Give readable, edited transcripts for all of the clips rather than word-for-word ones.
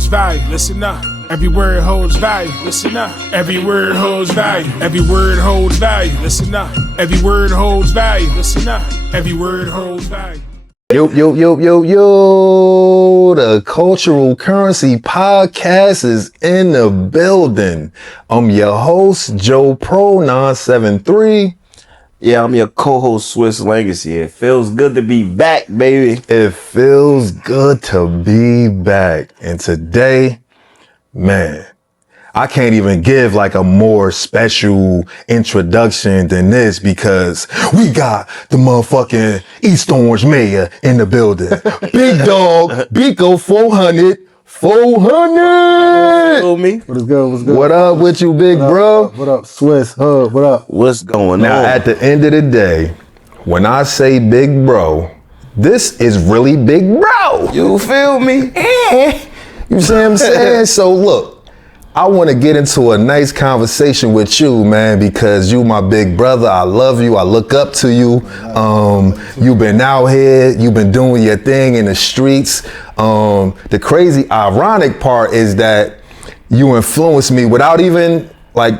holds value. Listen up. Every word holds value. Listen up. Every word holds value. Every word holds value. Listen up. Every word holds value. Listen up. Every word holds value. Yo, the Cultural Currency Podcast is in the building. I'm your host, JoePro973. Yeah, I'm your co-host, Swiss Legacy. It feels good to be back, baby. It feels good to be back. And today, man, I can't even give like a more special introduction than this because we got the motherfucking East Orange Mayor in the building. Big dog, Beico 400. Feel me? What is good? What's good? What up with you, big bro? What up, Swiss? Hub, what up? What's going Now, on? at the end of the day, when I say big bro, this is really big bro. You feel me? You see what I'm saying? So look, I want to get into a nice conversation with you, man, because you my big brother. I love you. I look up to you. You've been out here. You've been doing your thing in the streets. The crazy, ironic part is that you influenced me without even, like,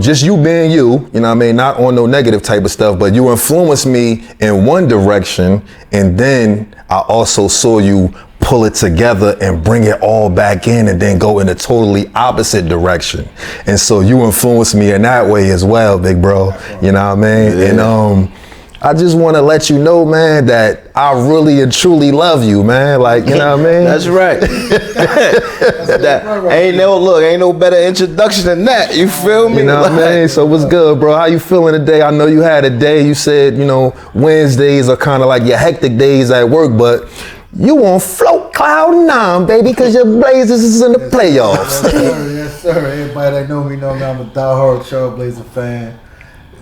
just you being you, you know what I mean? Not on no negative type of stuff, but you influenced me in one direction. And then I also saw you pull it together and bring it all back in and then go in a totally opposite direction. And so you influenced me in that way as well, big bro. You know what I mean? Yeah. And I just want to let you know, man, that I really and truly love you, man. Like, you know what I mean? That's right. Ain't no better introduction than that. You feel me? You know what I mean? So what's good, bro? How you feeling today? I know you had a day. You said, Wednesdays are kind of like your hectic days at work, but you on float cloud 9, baby, because your Blazers is in the playoffs. Yes, sir. Everybody that know me I'm a diehard Trailblazer fan.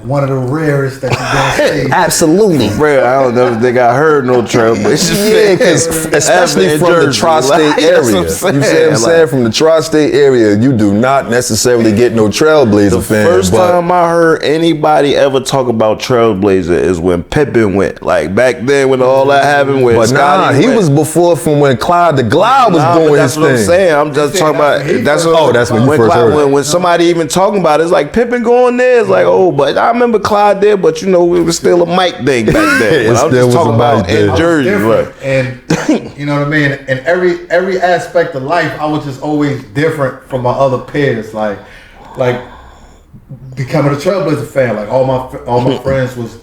One of the rarest that you gonna see. Absolutely. Bro, I don't never think I heard no Trailblazers. Yeah, because especially from the tri-state area. You see what I'm saying? From the tri-state area, you do not necessarily get no Trailblazer fans. The first time I heard anybody ever talk about Trailblazer is when Pippen went. Like back then when all that happened with Scottie he was before from when Clyde the Glide was doing his thing. That's what I'm saying. I'm just talking about that's when you first heard it. When somebody even talking about it, it's like Pippen going there, it's like, but I remember Clyde there, but it was still a mic thing back then. But I'm just talking about in Jersey, right? And you know what I mean? In every aspect of life, I was just always different from my other peers. Like becoming a Trailblazer fan. Like all my friends was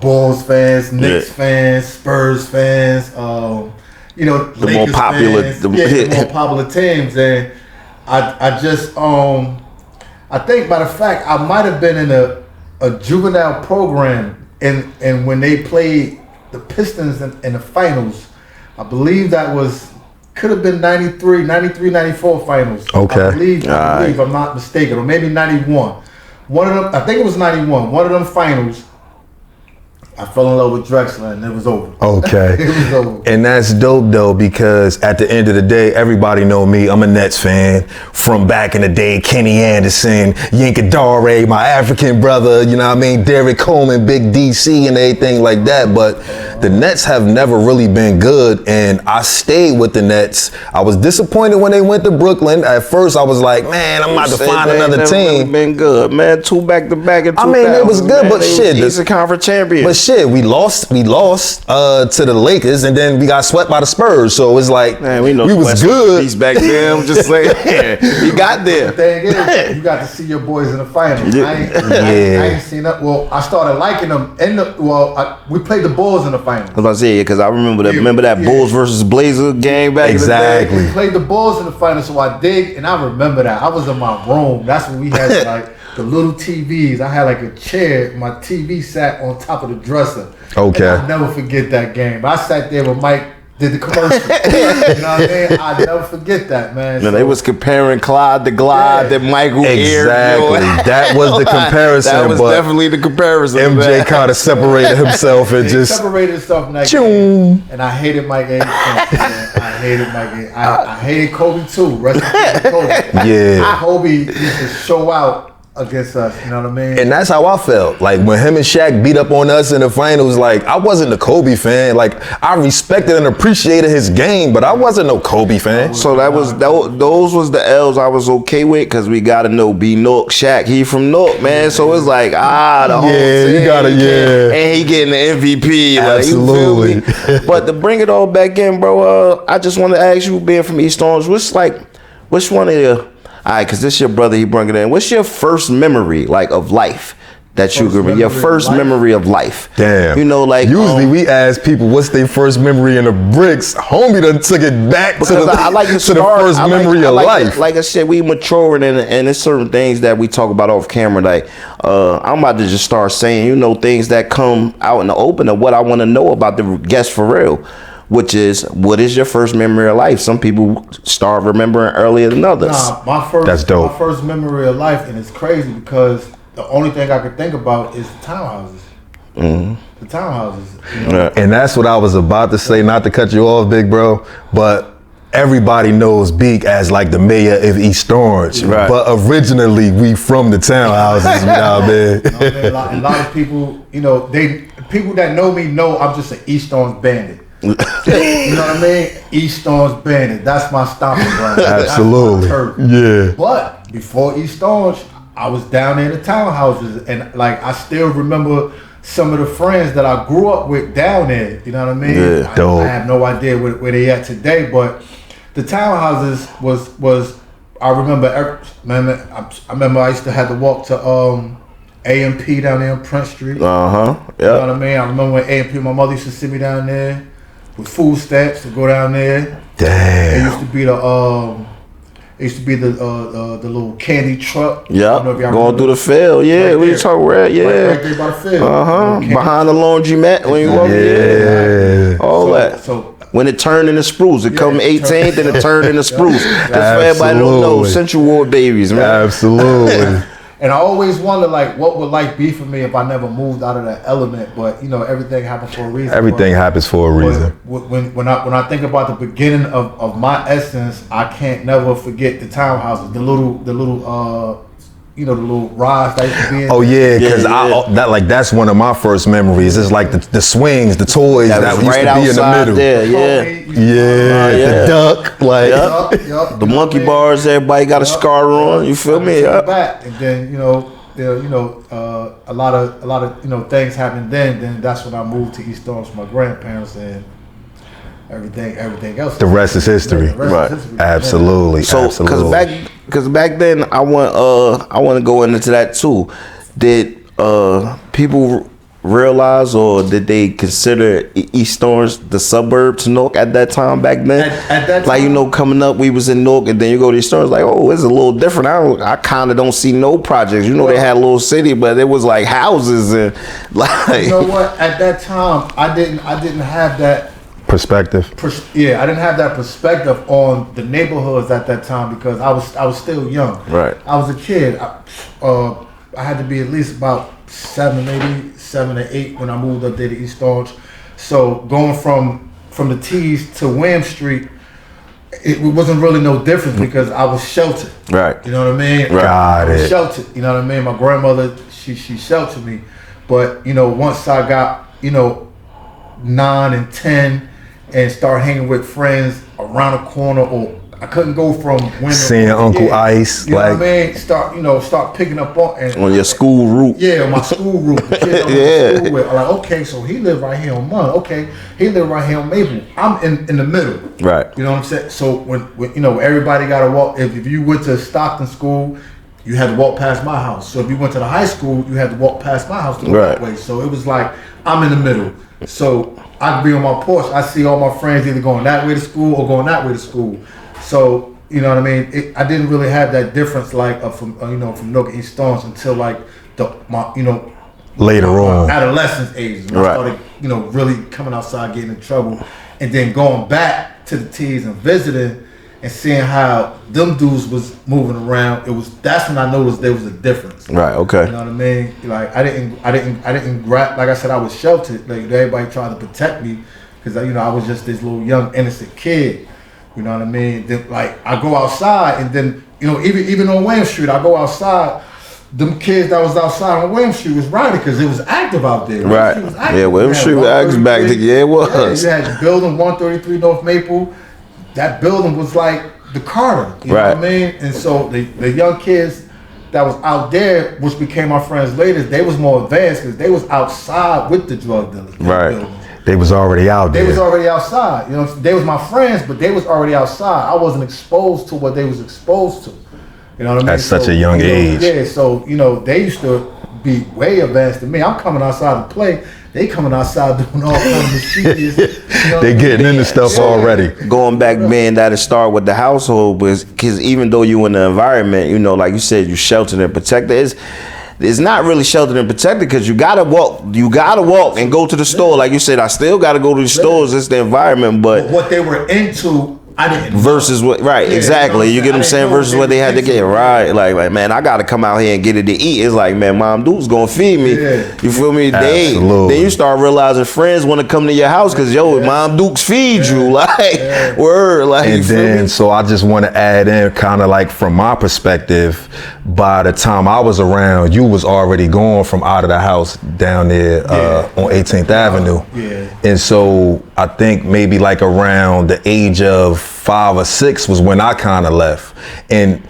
Bulls fans, Knicks fans, Spurs fans. The Lakers more popular, fans, the more popular teams. And I just I think, matter of fact, I might have been in a juvenile program, and when they played the Pistons in the finals, I believe that could have been 93, 94 finals. Okay. I believe, I'm not mistaken, or maybe 91. One of them, I think it was 91. One of them finals, I fell in love with Drexler, and it was over. Okay. It was over. And that's dope, though, because at the end of the day, everybody know me. I'm a Nets fan from back in the day. Kenny Anderson, Yankadare, my African brother, you know what I mean? Derek Coleman, Big DC, and everything like that. But the Nets have never really been good, and I stayed with the Nets. I was disappointed when they went to Brooklyn. At first, I was like, man, I'm about to find another team. Really been good, man. 2 back-to-back in 2000. I mean, it was good, but shit. Eastern Conference champion. But shit, we lost to the Lakers, and then we got swept by the Spurs. So it's like, man, we was good. Back then, I'm just saying, we got there. The thing is, you got to see your boys in the finals. I ain't seen that. Well, I started liking them we played the Bulls in the finals. I was about to say, because I remember that Bulls versus Blazer game back in the day. We played the Bulls in the finals, so I dig, and I remember that. I was in my room. That's when we had like the little TVs. I had like a chair. My TV sat on top of the dresser. Okay. And I'll never forget that game. I sat there with Mike, did the commercial. You know what I mean? I'll never forget that, man. No, they was comparing Clyde to Glide, that Michael Exactly. That was the comparison. That was definitely the comparison. MJ kind of separated himself and just separated himself in that game. And I hated Mike A. I hated Mike A. I hated Kobe too. Rest in peace, Kobe. Yeah. Kobe used to show out against us, you know what I mean? And that's how I felt. Like when him and Shaq beat up on us in the finals, like I wasn't a Kobe fan. Like I respected and appreciated his game, but I wasn't no Kobe fan. So those was the L's I was okay with, because we gotta know B Newark, Shaq, he from Newark, man. So it's like the whole thing. You gotta and he getting the MVP. Absolutely. Like, you feel me? But to bring it all back in, bro, I just want to ask you, being from East Orange, which one of your, all right, because this your brother, he brought it in. What's your first memory, like, of life that you remember? Your first memory of life. Damn. You know, like. Usually we ask people, what's their first memory in the bricks? Homie done took it back to the first memory of life. Like I said, we maturing, and there's certain things that we talk about off camera. Like, I'm about to just start saying, you know, things that come out in the open of what I want to know about the guest for real. Which is, what is your first memory of life? Some people start remembering earlier than others. That's dope. My first memory of life, and it's crazy because the only thing I could think about is the townhouses. The townhouses. You know? And that's what I was about to say, not to cut you off, big bro, but everybody knows Beak as like the mayor of East Orange. Right. But originally we from the townhouses, you know what I mean? A lot of people, you know, people that know me know I'm just an East Orange bandit. You know what I mean? East Orange bandit. That's my stomping ground. Absolutely. That's my turf. Yeah. But before East Orange, I was down there in the townhouses, and like I still remember some of the friends that I grew up with down there. You know what I mean? Yeah, dope. I have no idea where they at today, but the townhouses was. I remember, man. I remember I used to have to walk to A&P down there on Prince Street. Yeah. You know what I mean? I remember when A&P, my mother used to sit me down there with food stamps to go down there. Damn. It used to be the little candy truck. Yeah. Going through the field. Yeah. Right, we there. talking about, yeah. Right there by the field. Behind the laundromat when you walk. Yeah. All that. So when it turned into spruce, it come 18th and it turned into spruce. That's for everybody don't know. Central Ward babies, man. Absolutely. And I always wonder, like, what would life be for me if I never moved out of that element? But you know, everything happens for a reason. Everything happens for a reason. When I think about the beginning of my essence, I can't never forget the townhouses, the little you know, the little rides that used to be in. Oh yeah, because that's one of my first memories. It's like the swings, the toys that used right to be in the middle. There, the duck, like the monkey bars. Everybody got a scar on. You feel me? Back, and then you know, a lot of you know things happened. Then that's when I moved to East Orange with my grandparents, and everything else. The rest is history. Absolutely. So, because back then, I want to go into that too. Did people realize, or did they consider East Orange the suburb to Newark at that time back then? At that time, like, you know, coming up, we was in Newark, and then you go to East Orange, like, oh, it's a little different. I kind of don't see no projects. You know, they had a little city, but it was like houses and like. You know what? At that time, I didn't have that perspective. I didn't have that perspective on the neighborhoods at that time because I was still young. Right. I was a kid. I had to be at least about 7 or 8 when I moved up there to East Orange. So going from the T's to William Street, it wasn't really no difference because I was sheltered. Right. You know what I mean? Got I was it. sheltered. You know what I mean? My grandmother, she sheltered me. But, you know, once I got, you know, 9 and 10 and start hanging with friends around the corner, or I couldn't go from seeing Uncle Ice, you know what I mean? Start picking up on your school route. Yeah, on my school route. The kids I went to school with are like, okay, so he lived right here on Munn. Okay, he lived right here on Maple. I'm in the middle. Right. You know what I'm saying? So when you know, everybody got to walk. If you went to Stockton school, you had to walk past my house. So if you went to the high school, you had to walk past my house to go that way. So it was like I'm in the middle. So I'd be on my porch. I see all my friends either going that way to school or going that way to school. So you know what I mean. I didn't really have that difference like from Newark and East Orange until like later on adolescence age. When I started really coming outside, getting in trouble, and then going back to the T's and visiting and seeing how them dudes was moving around. That's when I noticed there was a difference. Right. Okay. You know what I mean? Like I didn't grab. Like I said, I was sheltered. Like everybody tried to protect me because I was just this little young innocent kid. You know what I mean? Then, like I go outside and then even on William Street, I go outside them kids that was outside on William Street was riding because it was active out there. Right. Yeah, William Street was active back then. Yeah, it was. Yeah, you had the building 133 North Maple. That building was like the Carter. You know what I mean? And so the young kids that was out there, which became our friends later, they was more advanced because they was outside with the drug dealers. Right. They was already out there. They was already outside. You know, they was my friends, but they was already outside. I wasn't exposed to what they was exposed to. You know what I mean? At such a young age. Yeah, so, you know, they used to be way advanced than me. I'm coming outside to play. They coming outside doing all kinds of mischievous. You know they getting into stuff already. Going back, man, that'll start with the household, because even though you in the environment, you know, like you said, you sheltered and protected. It's not really sheltered and protected because you gotta walk. You gotta walk and go to the store. Like you said, I still gotta go to the stores. It's the environment, but what they were into, I didn't. Versus what, right? Yeah, exactly. You get what I'm saying? Versus what they had to get. Right? Like, man, I gotta come out here and get it to eat. It's like, man, Mom Dude's gonna feed me. Yeah. You feel me? Then you start realizing friends want to come to your house because Mom Duke's feed you. Like, word. Like, and then so I just want to add in, kind of like from my perspective. By the time I was around, you was already gone from out of the house down there on 18th Avenue. Yeah. And so I think maybe like around the age of 5 or 6 was when I kind of left. And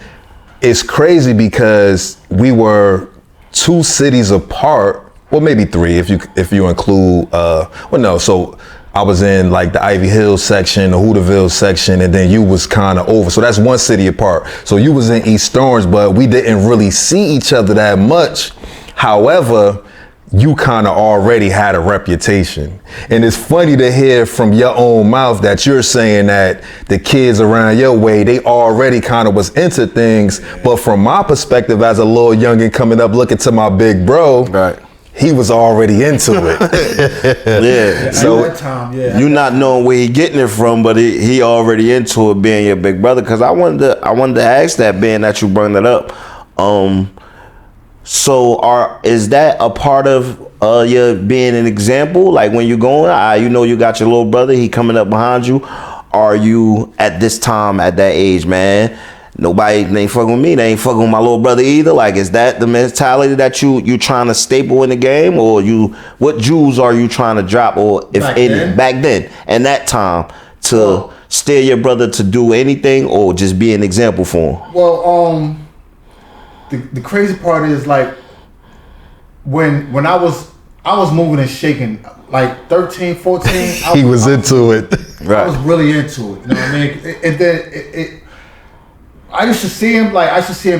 it's crazy because we were 2 cities apart, well maybe 3 if you include so I was in like the Ivy Hill section, the Hooterville section, and then you was kind of over. So that's 1 city apart. So you was in East Orange, but we didn't really see each other that much. However, you kind of already had a reputation. And it's funny to hear from your own mouth that you're saying that the kids around your way, they already kind of was into things. But from my perspective as a little youngin' coming up looking to my big bro, right, he was already into it. Yeah. So you not knowing where he getting it from, but he already into it, being your big brother. Because I wanted to ask that, being that you brought that up. So is that a part of your being an example? Like when you're going, you know you got your little brother, he coming up behind you. Are you at this time, at that age, man? Nobody ain't fucking with me. They ain't fucking with my little brother either. Like, is that the mentality that you trying to staple in the game, or what jewels are you trying to drop, or if back then and that time to steer your brother to do anything or just be an example for him? Well, the crazy part is like when I was moving and shaking, like 13, 14. He was into it. Right. I was really into it. You know what I mean? And then I used to see him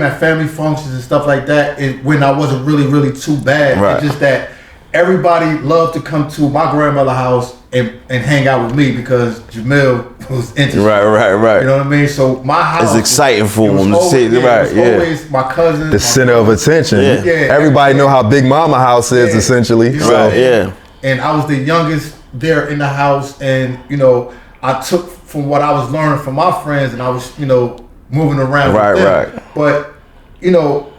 at family functions and stuff like that. When I wasn't really too bad. Right. It's just that everybody loved to come to my grandmother's house and hang out with me because Jameel was into right. You know what I mean? So my house it's exciting for him to see. Always my cousin, the center of attention. Yeah. Everybody know how big Mama house is essentially. So yeah. And I was the youngest there in the house, and you know I took from what I was learning from my friends, and I was moving around with them. Right. But you know,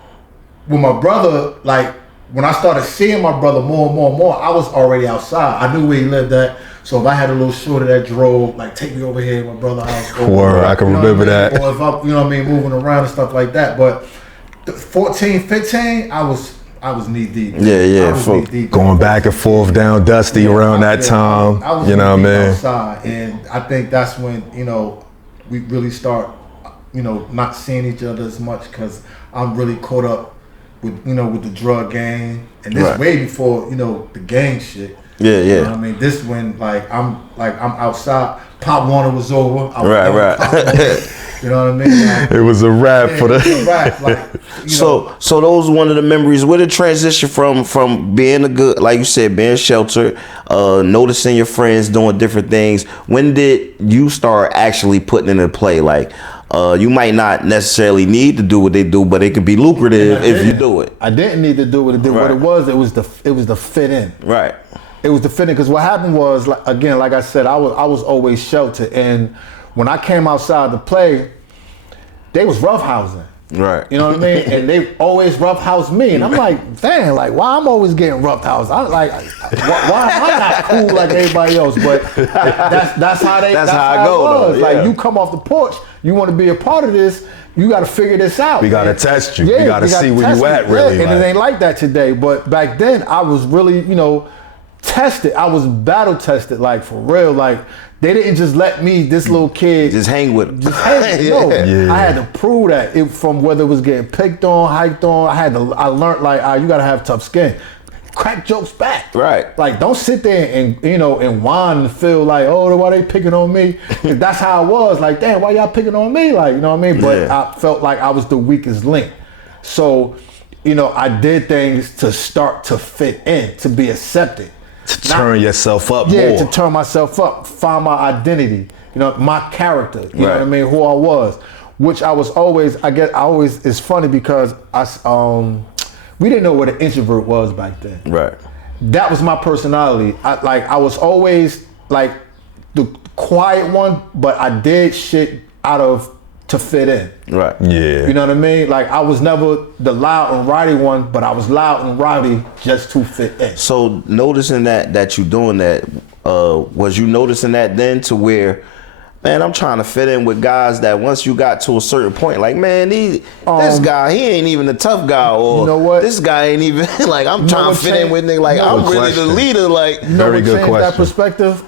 with my brother, like when I started seeing my brother more and more, I was already outside. I knew where he lived at. So if I had a little shorty that drove, like take me over here to my brother's house. I can remember that. Or if I'm, moving around and stuff like that. But 14, 15, I was knee deep. Yeah. Going back and forth down Dusty around that time. I was outside, and I think that's when we really start not seeing each other as much because I'm really caught up with the drug game, and this way before the gang shit. Yeah. You know what I mean, this when I'm outside. Pop Warner was over. Right. You know what I mean? It was a wrap for the. So those one of the memories. Where the transition from being a good, like you said, being sheltered, noticing your friends doing different things. When did you start actually putting it in play? Like, you might not necessarily need to do what they do, but it could be lucrative if you do it. I didn't need to do what it did. Right. What it was the fit in. Right. It was the fit in because what happened was, like I said, I was always sheltered, and when I came outside to play, they was roughhousing. Right. You know what I mean? And they always roughhouse me, and I'm like, dang, like why I'm always getting roughhoused? I like, why am I not cool like everybody else? But that's how they. That's how it goes. Yeah. Like you come off the porch, you want to be a part of this. You got to figure this out. We got to test you. Yeah, we got to see where you at, really. And it ain't like that today. But back then, I was really, tested. I was battle tested, like for real. Like they didn't just let me, this little kid, just hang with him. Just hang. No, I had to prove that. From whether it was getting picked on, hiked on. I learned like, you got to have tough skin. Crack jokes back. Right. Like don't sit there and and whine and feel like, oh, why they picking on me? That's how I was. Like, damn, why y'all picking on me? Like, you know what I mean? But I felt like I was the weakest link. So, I did things to start to fit in, to be accepted. To turn yourself up more. Yeah, to turn myself up, find my identity, my character, you know what I mean, who I was. Which I was always, it's funny because we didn't know what an introvert was back then. Right. That was my personality. I was always like the quiet one, but I did shit to fit in. Right. Yeah. You know what I mean? Like I was never the loud and rowdy one, but I was loud and rowdy just to fit in. So noticing that you doing that, was you noticing that then to where, man, I'm trying to fit in with guys that once you got to a certain point, like, man, this guy, he ain't even a tough guy, or you know what? This guy ain't even like I'm trying to fit in with nigga, like I'm really the leader, like very good question. That perspective,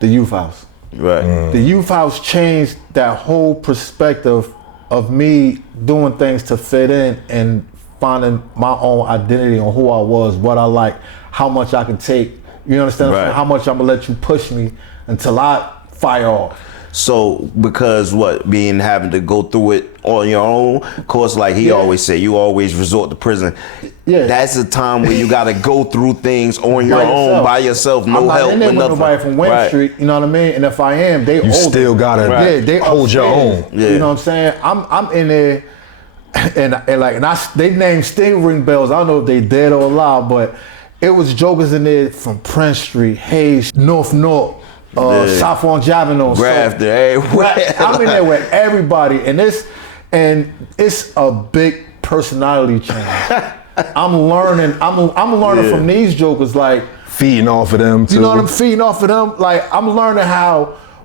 the youth house. Right. The youth house changed that whole perspective of me doing things to fit in and finding my own identity on who I was, what I like, how much I can take. You understand? Right. How much I'm gonna let you push me until I fire off. So because having to go through it on your own, of course, like he always said, you always resort to prison. Yeah. That's a time where you gotta go through things on your own by yourself, no help, with nothing. Nobody from Wayne Street, you know what I mean? And if I am, they you still gotta they hold your own. Yeah. You know what I'm saying? I'm in there and they named Sting ring bells. I don't know if they dead or alive, but it was jokers in there from Prince Street, Hayes, North, South on Javino, Grafton, everywhere. I'm in there with everybody, and it's a big personality change. I'm learning from these jokers, like feeding off of them too. You know what I'm feeding off of them? Like I'm learning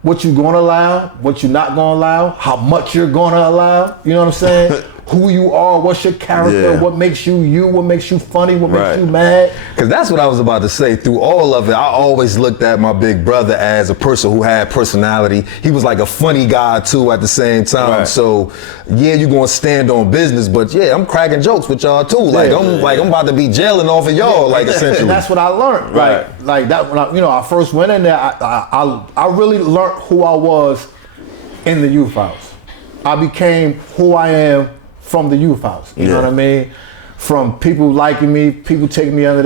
what you're gonna allow, what you're not gonna allow, how much you're gonna allow. You know what I'm saying? Who you are, what's your character, what makes you, what makes you funny, what makes you mad. Because that's what I was about to say. Through all of it, I always looked at my big brother as a person who had personality. He was like a funny guy too at the same time. Right. So yeah, you're gonna stand on business, but yeah, I'm cracking jokes with y'all too. Like I'm about to be jailing off of y'all, like essentially. And that's what I learned. Right. Like that when I first went in there, I really learned who I was in the youth house. I became who I am from the youth house, you know what I mean? From people liking me, people taking me under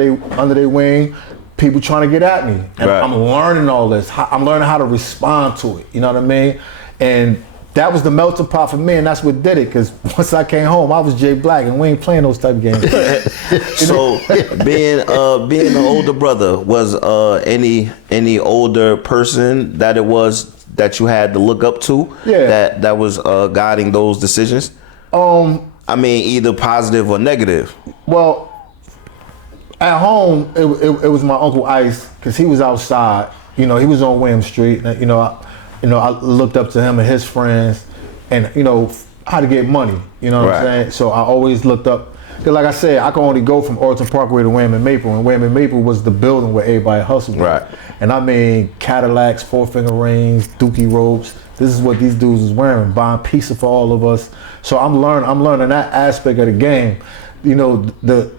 their wing, people trying to get at me. And I'm learning all this. I'm learning how to respond to it, you know what I mean? And that was the melting pot for me, and that's what did it, because once I came home, I was Jay Black, and we ain't playing those type of games. So being an older brother, was any older person that you had to look up to that was guiding those decisions? I mean, either positive or negative. Well, at home, it was my Uncle Ice, because he was outside. He was on William Street. And, I looked up to him and his friends, and how to get money. You know what I'm saying? So I always looked up. Because like I said, I could only go from Orton Parkway to Wham and Maple, and Wham and Maple was the building where everybody hustled. Right. And I mean, Cadillacs, 4-finger rings, Dookie ropes. This is what these dudes was wearing, buying pizza for all of us. So I'm learning that aspect of the game. The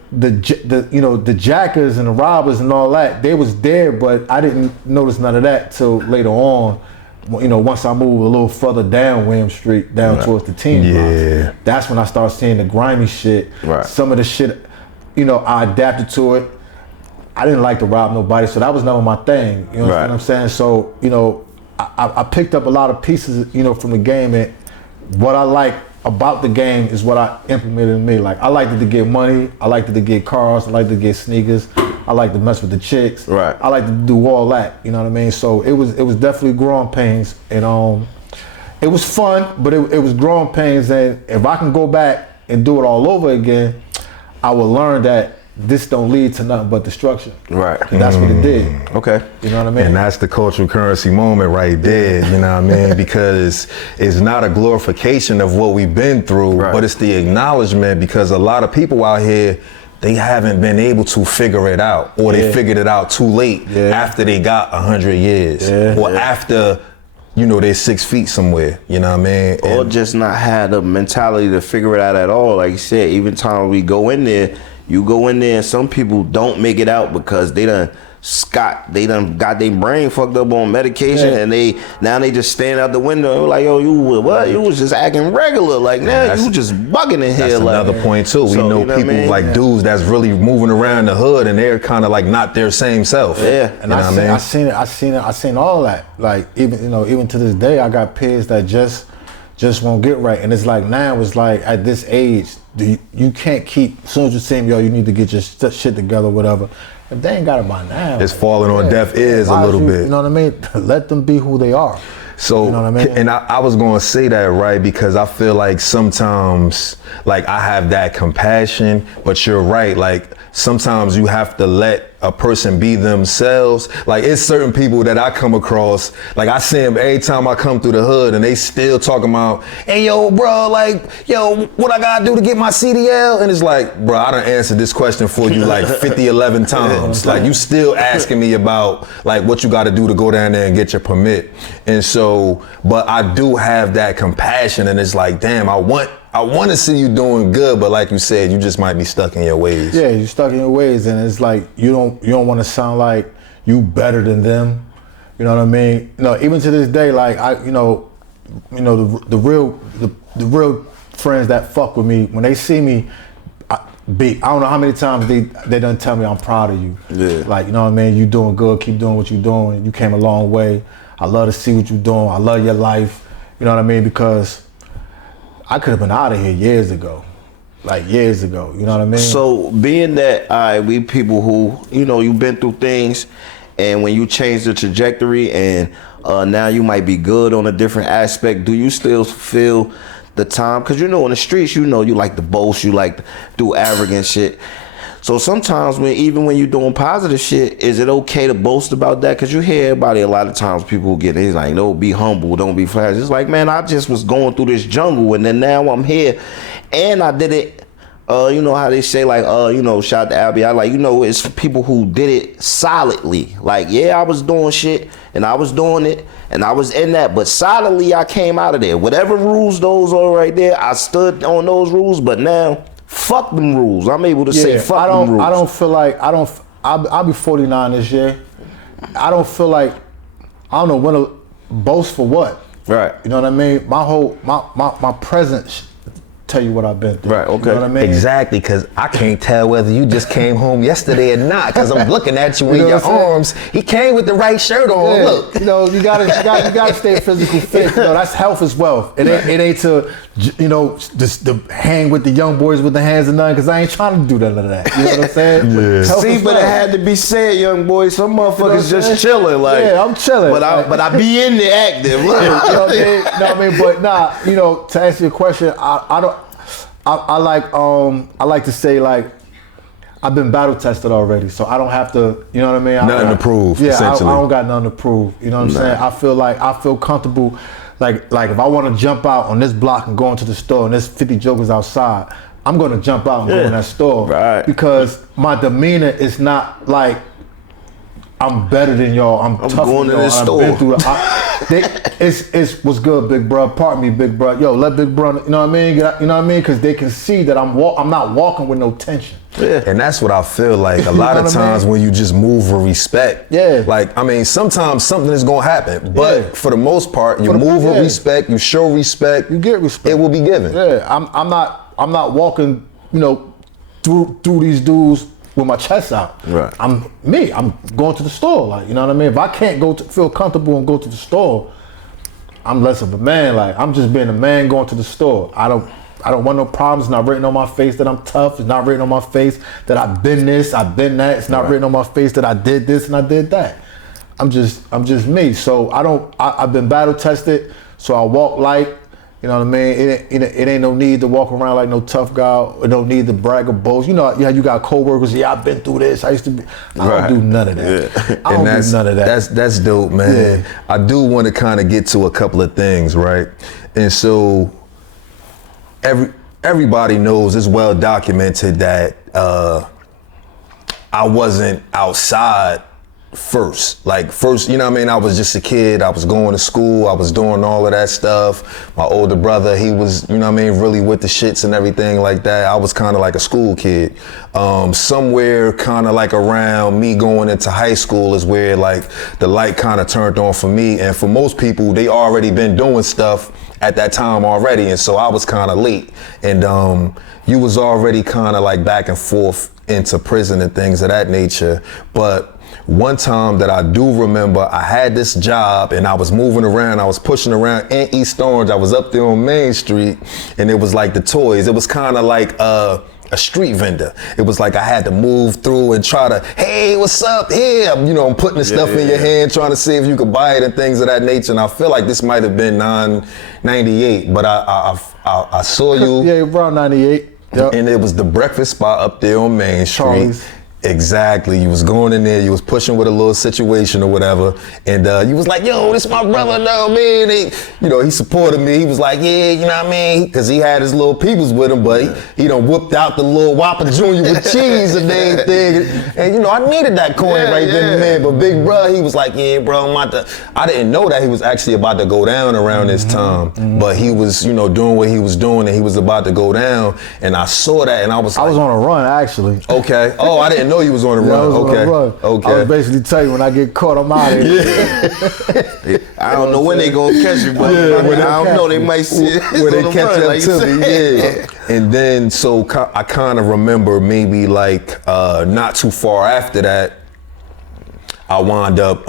jackers and the robbers and all that, they was there, but I didn't notice none of that till later on. Once I moved a little further down William Street, down towards the teen blocks, that's when I started seeing the grimy shit. Right. Some of the shit, I adapted to it. I didn't like to rob nobody, so that was never my thing. You know what I'm saying? So, I picked up a lot of pieces, from the game, and what I like about the game is what I implemented in me. Like, I liked to get money, I liked to get cars, I liked to get sneakers, I like to mess with the chicks. Right. I like to do all that, you know what I mean? So it was definitely growing pains, and it was fun, but it was growing pains. And if I can go back and do it all over again, I will learn that this don't lead to nothing but destruction. Right. And that's what it did. Okay. You know what I mean? And that's the cultural currency moment right there, you know what I mean? Because it's not a glorification of what we've been through, but it's the acknowledgement, because a lot of people out here, they haven't been able to figure it out, or they figured it out too late after they got 100 years, or after, you know, they're 6 feet somewhere, you know what I mean? Or just not had the mentality to figure it out at all. Like you said, even time we go in there, you go in there and some people don't make it out because they done got their brain fucked up on medication, and they just stand out the window and like, yo, you what? You was just acting regular. Like, now you just bugging in here. That's like, another point too. We know people like dudes that's really moving around the hood and they're kind of like not their same self. Yeah, and I seen all that. Like, even to this day, I got peers that just won't get right. And it's like, now it's like, at this age, you can't keep, as soon as you see them, yo, you need to get your shit together, whatever. If they ain't got it by now, it's falling on deaf ears a little bit. You know what I mean? Let them be who they are. So, you know what I mean? And I was going to say that, right, because I feel like sometimes, like, I have that compassion, but you're right, like, sometimes you have to let a person be themselves. Like, it's certain people that I come across, like, I see them every time I come through the hood, and they still talking about, hey, yo, bro, like, yo, what I gotta do to get my CDL? And it's like, bro, I done answered this question for you like 11 times. Like, you still asking me about, like, what you gotta do to go down there and get your permit. And so, but I do have that compassion, and it's like, damn, I want to see you doing good, but like you said, you just might be stuck in your ways. Yeah, you're stuck in your ways, and it's like you don't want to sound like you better than them. You know what I mean? Even to this day, like the real friends that fuck with me, when they see me, I don't know how many times they done tell me I'm proud of you. Yeah. Like, you know what I mean? You doing good, keep doing what you're doing. You came a long way. I love to see what you're doing. I love your life. You know what I mean? Because I could have been out of here years ago. Like, years ago, you know what I mean? So, being that we people who, you've been through things, and when you change the trajectory and now you might be good on a different aspect, do you still feel the time? Because, in the streets, you like to boast, you like to do arrogant shit. So sometimes even when you're doing positive shit, is it okay to boast about that? Because you hear everybody, a lot of times people get it, it's like, no, be humble, don't be flash. It's like, man, I just was going through this jungle, and then now I'm here, and I did it. You know how they say, like, shout out to Abby. I like, it's people who did it solidly. Like, yeah, I was doing shit, and I was doing it, and I was in that, but solidly I came out of there. Whatever rules those are right there, I stood on those rules, but now, fuck them rules. I'm able to say fuck them rules. I don't feel like, I'll be 49 this year. I don't feel like, I don't know when to boast for what. Right. You know what I mean? My presence tell you what I've been through. Right, okay. You know what I mean? Exactly, because I can't tell whether you just came home yesterday or not, because I'm looking at you in your arms. He came with the right shirt on. Yeah. Look. You gotta stay physical fit. That's health is wealth. It ain't to, just to hang with the young boys with the hands and none, because I ain't trying to do none of that. You know what I'm saying? Yeah. See, but it had to be said, young boys. Some motherfuckers just chilling. Like, yeah, I'm chilling. But I be in the active. You know what I mean? But nah, to answer your question, I like to say, like, I've been battle tested already, so I don't have to, you know what I mean? Nothing to prove, yeah, essentially. I don't got nothing to prove, you know what I'm saying? I feel comfortable, like if I want to jump out on this block and go into the store and there's 50 jokers outside, I'm going to jump out and go in that store. Right. Because my demeanor is not like, I'm better than y'all. I'm tougher going than to y'all. this I've store. been through it's what's good, big bro. Pardon me, big bro. Yo, let big bro. You know what I mean? You know what I mean? Because they can see that I'm not walking with no tension. Yeah. And that's what I feel like. A lot of times when you just move with respect. Yeah. Like, I mean, sometimes something is gonna happen, but for the most part, you move with respect. You show respect. You get respect. It will be given. Yeah. I'm not walking, through these dudes with my chest out. Right. I'm going to the store. Like, you know what I mean? If I can't feel comfortable and go to the store, I'm less of a man. Like, I'm just being a man going to the store. I don't want no problems. It's not written on my face that I'm tough. It's not written on my face that I've been this, I've been that. It's not written on my face that I did this and I did that. I'm just me. So I've been battle tested. So I walk light. You know what I mean? It ain't no need to walk around like no tough guy. Or no need to brag or boast. You know, you got coworkers. Yeah, I've been through this. I used to be. I don't do none of that. Yeah. I don't do none of that. That's dope, man. Yeah. I do want to kind of get to a couple of things, right? And so everybody knows, it's well documented that I wasn't outside first, you know what I mean? I was just a kid. I was going to school. I was doing all of that stuff. My older brother, he was, you know what I mean, really with the shits and everything like that. I was kind of like a school kid. Somewhere kind of like around me going into high school is where like the light kind of turned on for me. And for most people, they already been doing stuff at that time already. And so I was kind of late. And you was already kind of like back and forth into prison and things of that nature. But one time that I do remember, I had this job and I was moving around. I was pushing around in East Orange. I was up there on Main Street, and it was like the toys. It was kind of like a street vendor. It was like I had to move through and try to, hey, what's up? Here, you know, I'm putting the stuff in your hand, trying to see if you could buy it and things of that nature. And I feel like this might have been 98, but I saw you. Yeah, around 98. Yep. And it was the breakfast spot up there on Main Street. Charlie's. Exactly. You was going in there, you was pushing with a little situation or whatever, and you was like, yo, this my brother now, man. He supported me. He was like, yeah, you know what I mean? Because he had his little peoples with him, but he done whipped out the little Whopper Junior with cheese and everything. And, you know, I needed that coin then and there. But big bro, he was like, yeah, bro, I didn't know that he was actually about to go down around this time. But he was, you know, doing what he was doing, and he was about to go down. And I saw that, and I was like, I was on a run, actually. Okay. Oh, I didn't know you was on a run. Okay. I was basically telling you, when I get caught, I'm out of here. I don't know when they gonna catch you, but I don't know. They might see it when they catch up to me. Yeah. And then so I kind of remember maybe like not too far after that, I wound up,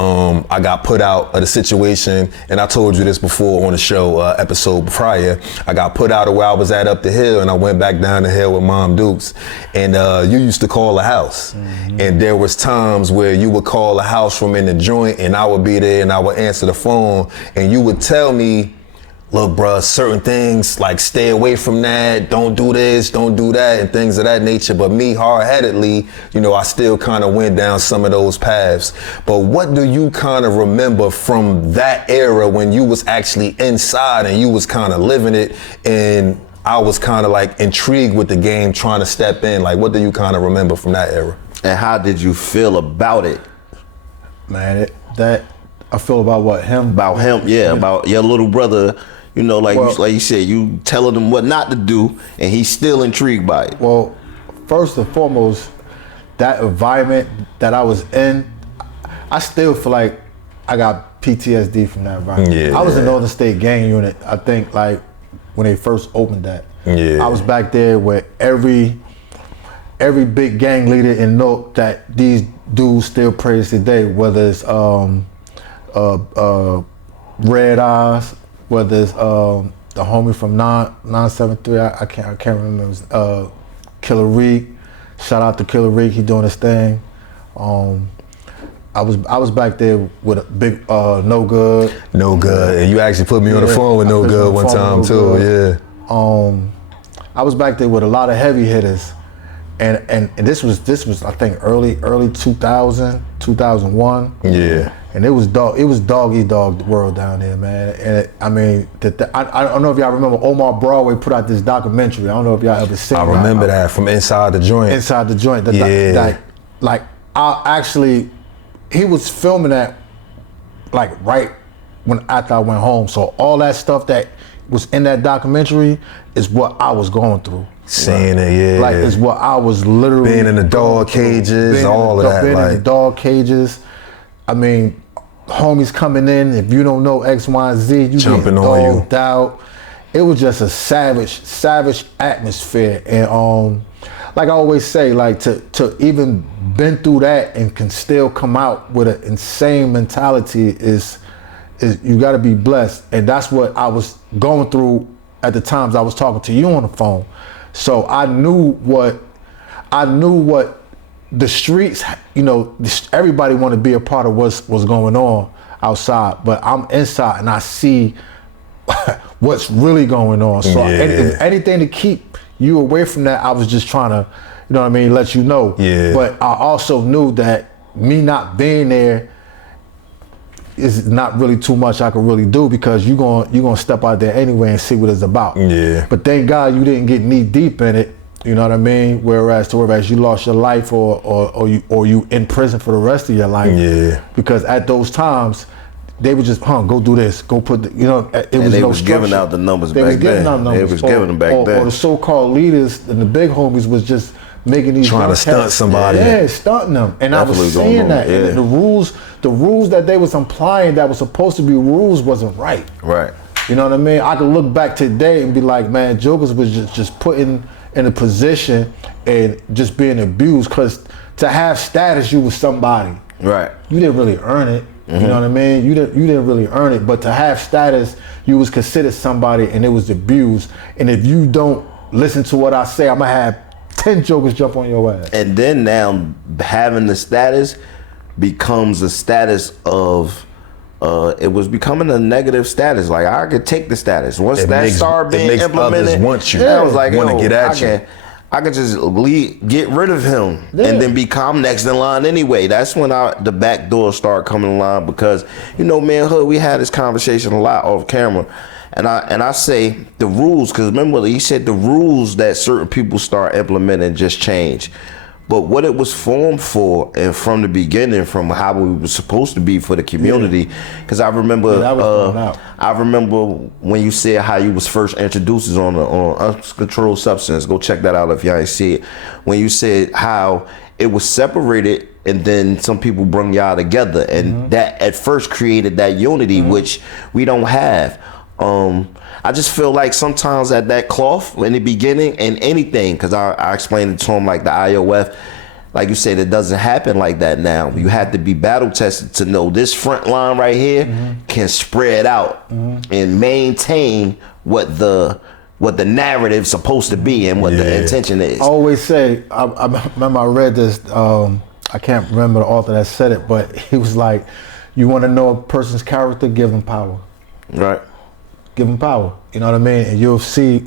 I got put out of the situation, and I told you this before on the show episode prior. I got put out of where I was at up the hill, and I went back down the hill with Mom Dukes. And you used to call the house. And there was times where you would call the house from in the joint, and I would be there, and I would answer the phone, and you would tell me, look, bruh, certain things, like stay away from that, don't do this, don't do that, and things of that nature. But me, hard-headedly, you know, I still kind of went down some of those paths. But what do you kind of remember from that era when you was actually inside and you was kind of living it, and I was kind of like intrigued with the game, trying to step in? Like, what do you kind of remember from that era? And how did you feel about it? Man, I feel about what, him? About him, yeah, about your little brother. You know, like you said, you telling him what not to do, and he's still intrigued by it. Well, first and foremost, that environment that I was in, I still feel like I got PTSD from that environment. Yeah, I was in Northern State Gang Unit, I think, like when they first opened that. Yeah. I was back there with every big gang leader in Newark that these dudes still praise today, whether it's Red Eyes, whether it's the homie from 973, I can't remember, it was Killer Reek. Shout out to Killer Reek, he doing his thing. I was back there with a big No Good. No Good, and you actually put me on the phone with No Good one time too, yeah. I was back there with a lot of heavy hitters, and this was I think early 2000, 2001. Yeah. And it was dog eat dog world down there, man. And I mean, I don't know if y'all remember, Omar Broadway put out this documentary. I don't know if y'all ever seen it. I remember that from Inside the Joint. Inside the Joint. He was filming that like right after I went home. So all that stuff that was in that documentary is what I was going through. Seeing it, yeah. Like, it's what I was literally being in the dog cages, all of that. Being in the dog cages. I mean, homies coming in, if you don't know X, Y, and Z, you jumping get on dogged out. It was just a savage atmosphere. And like I always say, like to even been through that and can still come out with an insane mentality is you gotta be blessed. And that's what I was going through at the times I was talking to you on the phone. So I knew what the streets, you know, everybody want to be a part of what's going on outside, but I'm inside and I see what's really going on. So anything to keep you away from that, I was just trying to, you know what I mean, let you know. Yeah. But I also knew that me not being there is not really too much I could really do, because you're gonna step out there anyway and see what it's about. Yeah. But thank God you didn't get knee deep in it. You know what I mean? Whereas you lost your life or you in prison for the rest of your life. Yeah. Because at those times, they would just, go do this, go put, They was giving out the numbers back then. They was giving them back then. Or the so-called leaders and the big homies was just making these trying to stunt somebody. Yeah, stunting them. And I was saying that. Yeah. And the rules that they was implying that was supposed to be rules wasn't right. Right. You know what I mean? I could look back today and be like, man, Jokers was just putting in a position and just being abused, because to have status, you was somebody. Right. You didn't really earn it. You know what I mean? You didn't really earn it, but to have status, you was considered somebody, and it was abused. And if you don't listen to what I say, I'm gonna have 10 jokers jump on your ass. And then now having the status becomes a status of it was becoming a negative status. Like, I could take the status once that started being implemented. Others want you. I was like, want to get at you. I could just get rid of him and then become next in line anyway. That's when the back door started coming in line, because, man, Hood, we had this conversation a lot off camera. And I say the rules, because remember, he said the rules that certain people start implementing just change. But what it was formed for, and from the beginning, from how we were supposed to be for the community, because I remember, I remember when you said how you was first introduced on uncontrolled substance. Go check that out if y'all ain't see it. When you said how it was separated, and then some people bring y'all together, and that at first created that unity, which we don't have. I just feel like sometimes at that cloth in the beginning and anything, because I explained it to him, like the IOF, like you said, it doesn't happen like that now. You have to be battle tested to know this front line right here can spread out and maintain what the narrative's supposed to be and what the intention is. I always say, I remember I read this, I can't remember the author that said it, but he was like, you want to know a person's character, give them power. Right. Give them power. You know what I mean? And you'll see.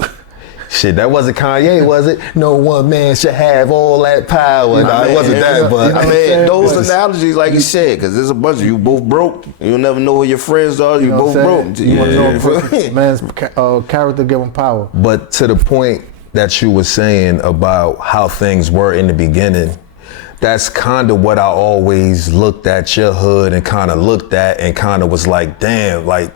Shit, that wasn't Kanye, was it? No one man should have all that power. No, it wasn't that, but I mean, those analogies, like you said, because there's a bunch of you both broke. You'll never know who your friends are. You both broke. You want to know a person's man's character, give them power. But to the point that you were saying about how things were in the beginning, that's kind of what I always looked at your hood and kind of looked at and kind of was like, damn, like,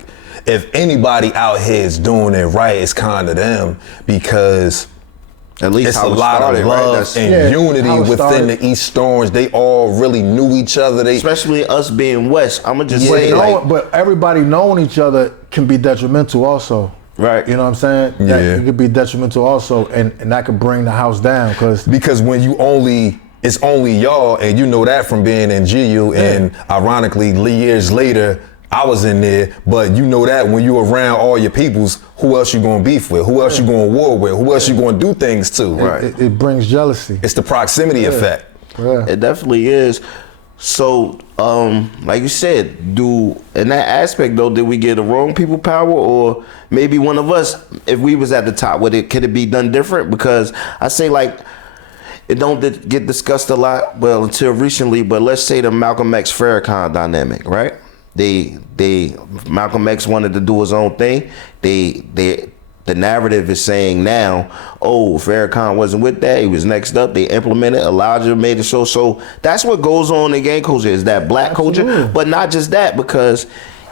if anybody out here is doing it right, it's kind of them, because at least it's a lot of love and unity within the East Storms. They all really knew each other. Especially us being West. I'm gonna just say, but everybody knowing each other can be detrimental also. Right. You know what I'm saying? It could be detrimental also, and that could bring the house down, because when it's only y'all, and you know that from being in GU, and ironically, years later, I was in there, but you know that when you're around all your peoples, who else you gonna beef with? Who else you gonna war with? Who else you gonna do things to? Right. It brings jealousy. It's the proximity effect. Yeah. It definitely is. So, like you said, in that aspect though, did we give the wrong people power, or maybe one of us, if we was at the top, could it be done different? Because I say, like, it don't get discussed a lot, well, until recently, but let's say the Malcolm X Farrakhan dynamic, right? Malcolm X wanted to do his own thing. The narrative is saying now, Farrakhan wasn't with that. He was next up. They implemented. Elijah made it so. So that's what goes on in gang culture, is that black culture. But not just that, because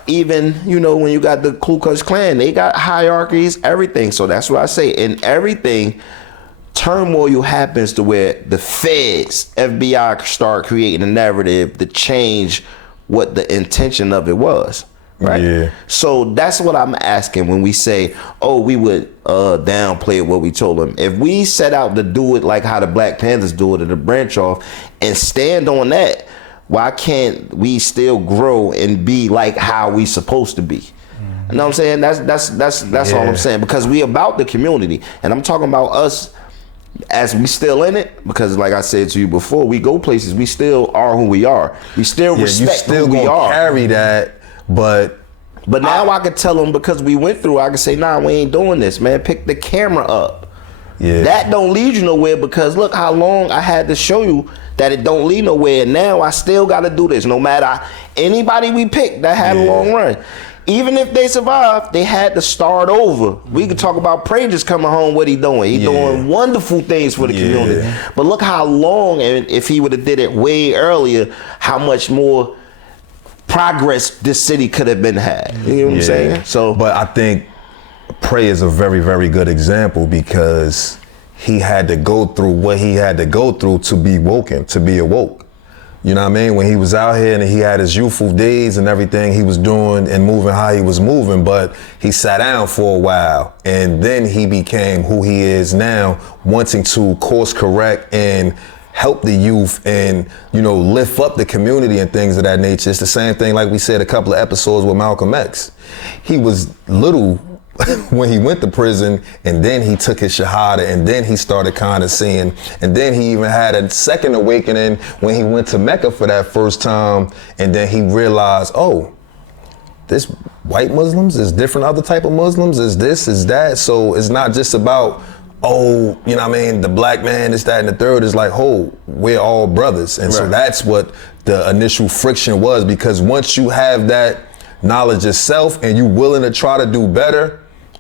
even, when you got the Ku Klux Klan, they got hierarchies, everything. So that's what I say. In everything, turmoil happens to where the feds, FBI start creating a narrative to change what the intention of it was, right? Yeah. So that's what I'm asking when we say, we would downplay what we told them. If we set out to do it like how the Black Panthers do it, or the branch off, and stand on that, why can't we still grow and be like how we supposed to be? You know what I'm saying? That's all I'm saying, because we about the community, and I'm talking about us as we still in it, because like I said to you before, we go places, we still are who we are. We still respect who we are. Carry that, but But now I could tell them, because we went through, I could say, nah, we ain't doing this, man. Pick the camera up. Yeah. That don't lead you nowhere, because look how long I had to show you that it don't lead nowhere. And now I still got to do this. No matter anybody we pick that had a long run. Even if they survived, they had to start over. We could talk about Prey just coming home, what he doing. He doing wonderful things for the community. But look how long, and if he would have did it way earlier, how much more progress this city could have been had. You know what I'm saying? So, but I think Prey is a very, very good example, because he had to go through what he had to go through to be woken, to be awoke. You know what I mean? When he was out here and he had his youthful days and everything he was doing and moving how he was moving, but he sat down for a while, and then he became who he is now, wanting to course correct and help the youth and, you know, lift up the community and things of that nature. It's the same thing like we said a couple of episodes with Malcolm X. He was little when he went to prison, and then he took his shahada, and then he started kind of seeing, and then he even had a second awakening when he went to Mecca for that first time, and then he realized, oh, this white Muslims is different other type of Muslims, is this, is that. So it's not just about, oh, you know what I mean, the black man, this, that, and the third. Is like, oh, we're all brothers. And so that's what the initial friction was, because once you have that knowledge of self and you willing to try to do better,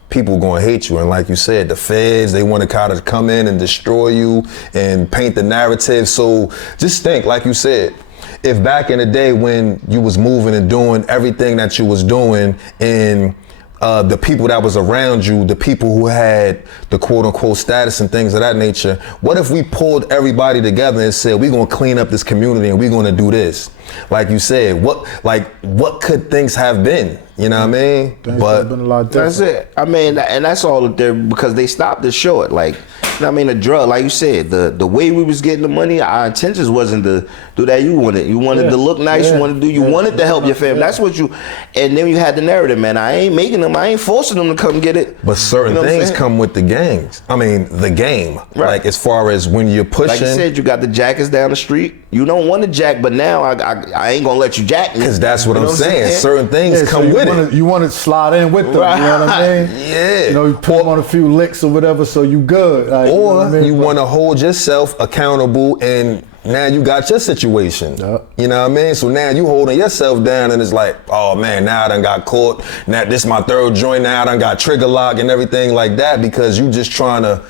people gonna hate you. And like you said, the feds, they want to kind of come in and destroy you and paint the narrative. So just think, like you said, if back in the day when you was moving and doing everything that you was doing, and the people that was around you, the people who had the quote unquote status and things of that nature, what if we pulled everybody together and said, we're gonna clean up this community and we're gonna do this? Like you said, what could things have been? You know what I mean? Things have been a lot different. That's it. I mean, and that's all there, because they stopped it short. Like, you know what I mean, the drug, like you said, the way we was getting the money, our intentions wasn't to do that. You wanted to look nice, you wanted to help your family. That's what you, and then you had the narrative, man, I ain't making them, I ain't forcing them to come get it. But certain things come with the gangs. I mean, the game. Right. Like, as far as when you're pushing. Like you said, you got the jackets down the street. You don't want to jack, but now I ain't gonna let you jack me. Because that's what I'm saying. Certain things come with it. You want to slide in with them, you know what I mean? Yeah. You know, you put them on a few licks or whatever, so you good. Like, or you know what I mean? You want to hold yourself accountable, and now you got your situation. You know what I mean? So now you holding yourself down, and it's like, oh man, now I done got caught. Now this my third joint, now I done got trigger lock and everything like that, because you just trying to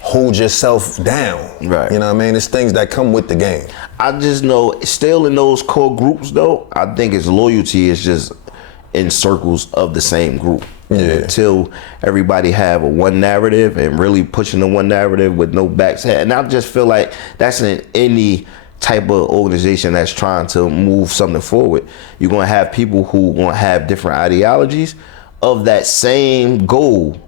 hold yourself down. Right. You know what I mean? It's things that come with the game. I just know, still in those core groups though, I think its loyalty is just in circles of the same group. Until everybody have a one narrative and really pushing the one narrative with no backs head. And I just feel like that's in any type of organization that's trying to move something forward. You're gonna have people who gonna have different ideologies of that same goal.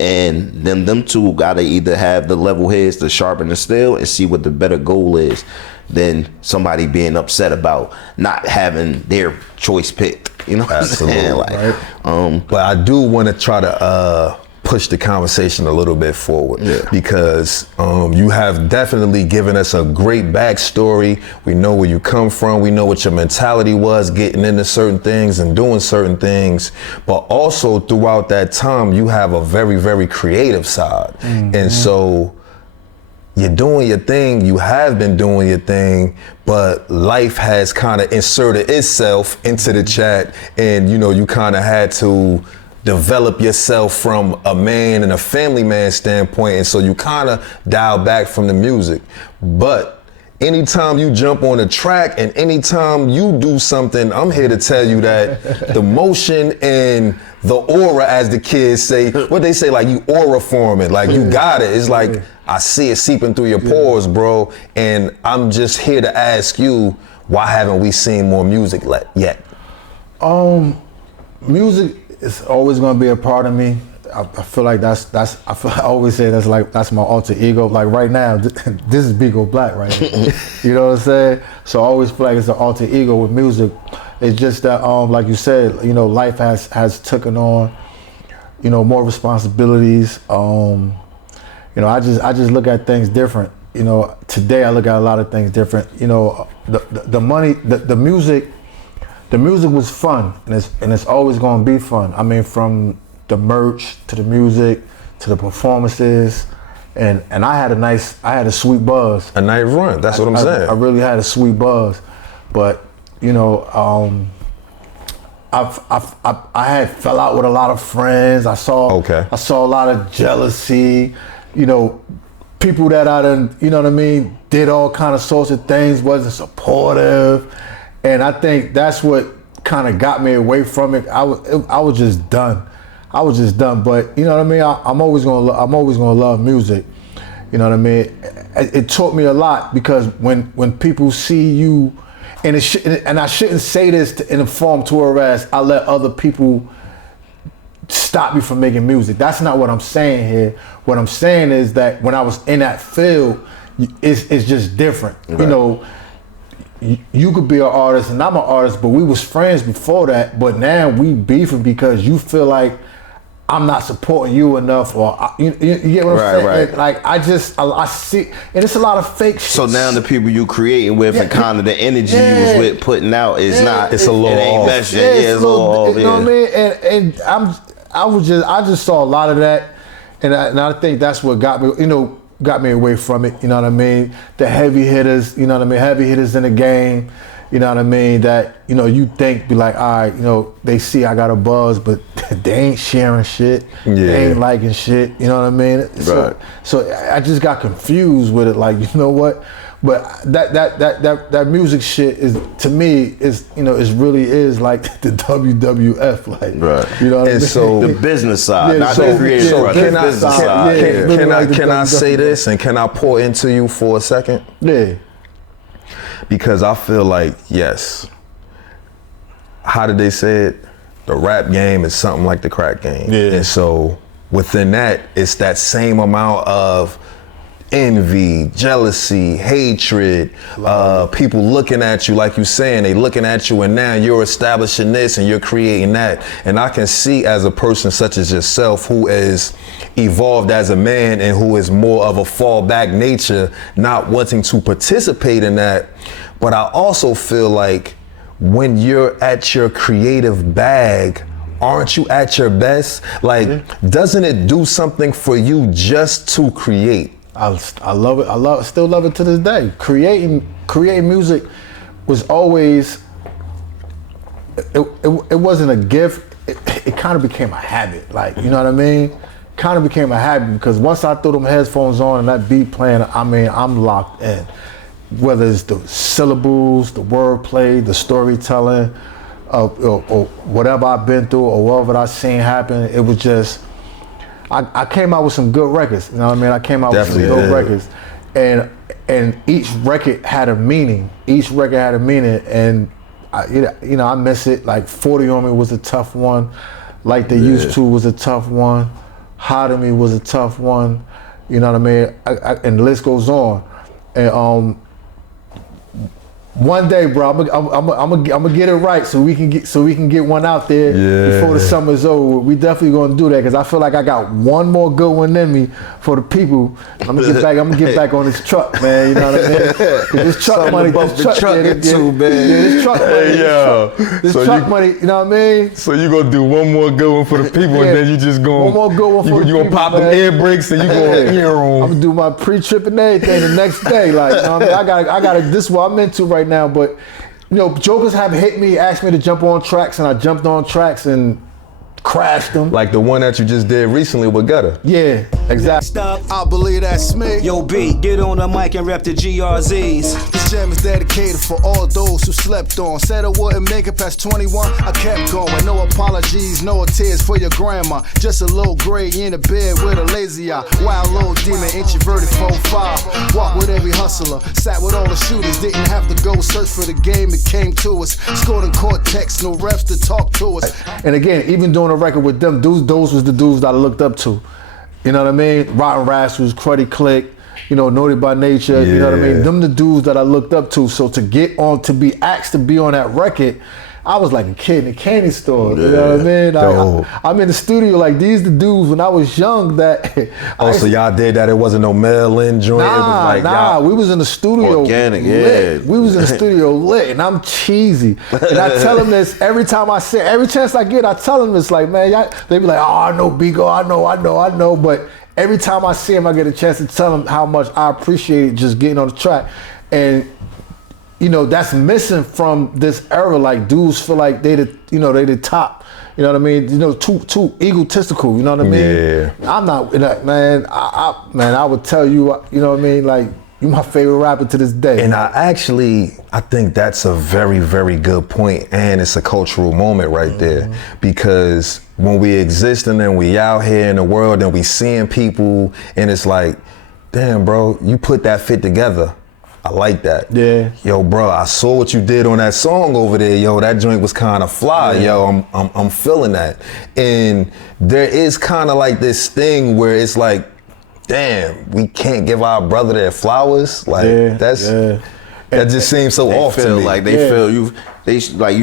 And them two gotta either have the level heads to sharpen the steel and see what the better goal is, than somebody being upset about not having their choice picked. You know what I'm saying? Like, but I do want to try to push the conversation a little bit forward, because you have definitely given us a great backstory. We know where you come from. We know what your mentality was getting into certain things and doing certain things. But also throughout that time, you have a very, very creative side. And so you're doing your thing, you have been doing your thing, but life has kind of inserted itself into the chat, and you know, you kind of had to develop yourself from a man and a family man standpoint, and so you kind of dial back from the music. But anytime you jump on a track and anytime you do something, I'm here to tell you that the motion and the aura, as the kids say, what they say, like you aura forming, like you got it. It's like, I see it seeping through your pores, bro. And I'm just here to ask you, why haven't we seen more music yet? Music is always gonna be a part of me. I feel like I always say that's my alter ego. Like right now, this is Beico Black right here. You know what I'm saying? So I always feel like it's an alter ego with music. It's just that, like you said, you know, life has taken on, you know, more responsibilities. You know, I just look at things different. You know, today I look at a lot of things different. You know, the money, the music the music was fun, and it's always gonna be fun. I mean, from the merch to the music to the performances, and I had a sweet buzz. A night run. That's what I'm saying. I really had a sweet buzz, but you know, I had fell out with a lot of friends. I saw a lot of jealousy. You know, people that I done, you know what I mean, did all kind of sorts of things, wasn't supportive, and I think that's what kind of got me away from it. I was just done. But you know what I mean. I'm always gonna love music. You know what I mean. It taught me a lot because when people see you, and I shouldn't say this in a form to whereas I let other people stop me from making music. That's not what I'm saying here. What I'm saying is that when I was in that field, it's just different. Right. You know, you could be an artist and I'm an artist, but we was friends before that. But now we beefing because you feel like I'm not supporting you enough, or you get what I'm saying? Right. Like I see, and it's a lot of fake shit. So now the people you creating with and kind of the energy you was with putting out is not. It's a little off. It's a little off. You know what I mean? And I just saw a lot of that, and I think that's what got me away from it. You know what I mean? The heavy hitters. You know what I mean? Heavy hitters in the game. You know what I mean? That, you know, you think, be like, all right, you know, they see I got a buzz, but they ain't sharing shit. Yeah. They ain't liking shit. You know what I mean? Right. So I just got confused with it. Like, you know what? But that music shit is, to me, is, you know, it really is like the WWF. Like, right. You know what I mean? So the business side, not so, the creative so side. Can I say this and can I pour into you for a second? Yeah. Because I feel like, yes, how did they say it? The rap game is something like the crack game. Yeah. And so within that, it's that same amount of envy, jealousy, hatred, people looking at you, like you saying, they looking at you and now you're establishing this and you're creating that. And I can see as a person such as yourself who is evolved as a man and who is more of a fallback nature, not wanting to participate in that. But I also feel like when you're at your creative bag, aren't you at your best? Like, doesn't it do something for you just to create? I love it. Still love it to this day. Creating music was always, it wasn't a gift. It kind of became a habit. Like, you know what I mean? Kind of became a habit because once I threw them headphones on and that beat playing, I mean, I'm locked in. Whether it's the syllables, the wordplay, the storytelling, or whatever I've been through or whatever I've seen happen, it was just, I came out with some good records. You know what I mean? I came out with some good records, and each record had a meaning. And I miss it. Like 40 on Me was a tough one. Like They Used To was a tough one. Hot to Me was a tough one. You know what I mean? And the list goes on. And one day, bro, I'm gonna get it right so we can get one out there before the summer's over. We definitely gonna do that because I feel like I got one more good one in me for the people. I'm gonna get back on this truck, man. You know what I mean? This truck money, this truck money. You know what I mean? So you gonna do one more good one for the people, and then you just gonna one more good one for the people. You gonna pop them air brakes and you gonna hear them. I'm gonna do my pre-trip and everything the next day. Like, you know what I mean? I got this is what I'm into right now, but you know, jokers have hit me, asked me to jump on tracks, and I jumped on tracks and crashed them. Like the one that you just did recently with Gutter. Yeah, exactly. I believe that's me. Yo, B, get on the mic and rep the GRZs. This jam is dedicated for all those who slept on. Said I wouldn't make it past 21, I kept going. No apologies, no tears for your grandma. Just a little gray in the bed with a lazy eye. Wild little demon, introverted 4'5". Walk with every hustler, sat with all the shooters. Didn't have to go search for the game, it came to us. Scored in Cortex, no refs to talk to us. And again, even doing a record with them dudes, those was the dudes that I looked up to. You know what I mean? Rotten Rascals, Cruddy Click, you know, Naughty by Nature, you know what I mean? Them the dudes that I looked up to. So to be asked to be on that record, I was like a kid in a candy store. You know what I mean? I'm in the studio like these the dudes when I was young that. So y'all did that? It wasn't no mail-in joint. It was like we was in the studio. Organic, lit. We was in the studio lit, and I'm cheesy. And I tell them this every time I say, every chance I get, I tell them this like, man, they be like, oh, I know Beico, I know, but every time I see him, I get a chance to tell him how much I appreciate just getting on the track, and. You know, that's missing from this era. Like dudes feel like they the top. You know what I mean? You know, too egotistical. You know what I mean? Yeah. I'm not, man. I would tell you. You know what I mean? Like you my favorite rapper to this day. And I think that's a very, very good point, and it's a cultural moment right there, because when we exist and then we out here in the world and we seeing people, and it's like, damn, bro, you put that fit together. I like that. Yeah. Yo, bro, I saw what you did on that song over there. Yo, that joint was kind of fly. Yeah. Yo, I'm feeling that. And there is kind of like this thing where it's like, damn, we can't give our brother their flowers. Like that just seems so off to me. Like they feel you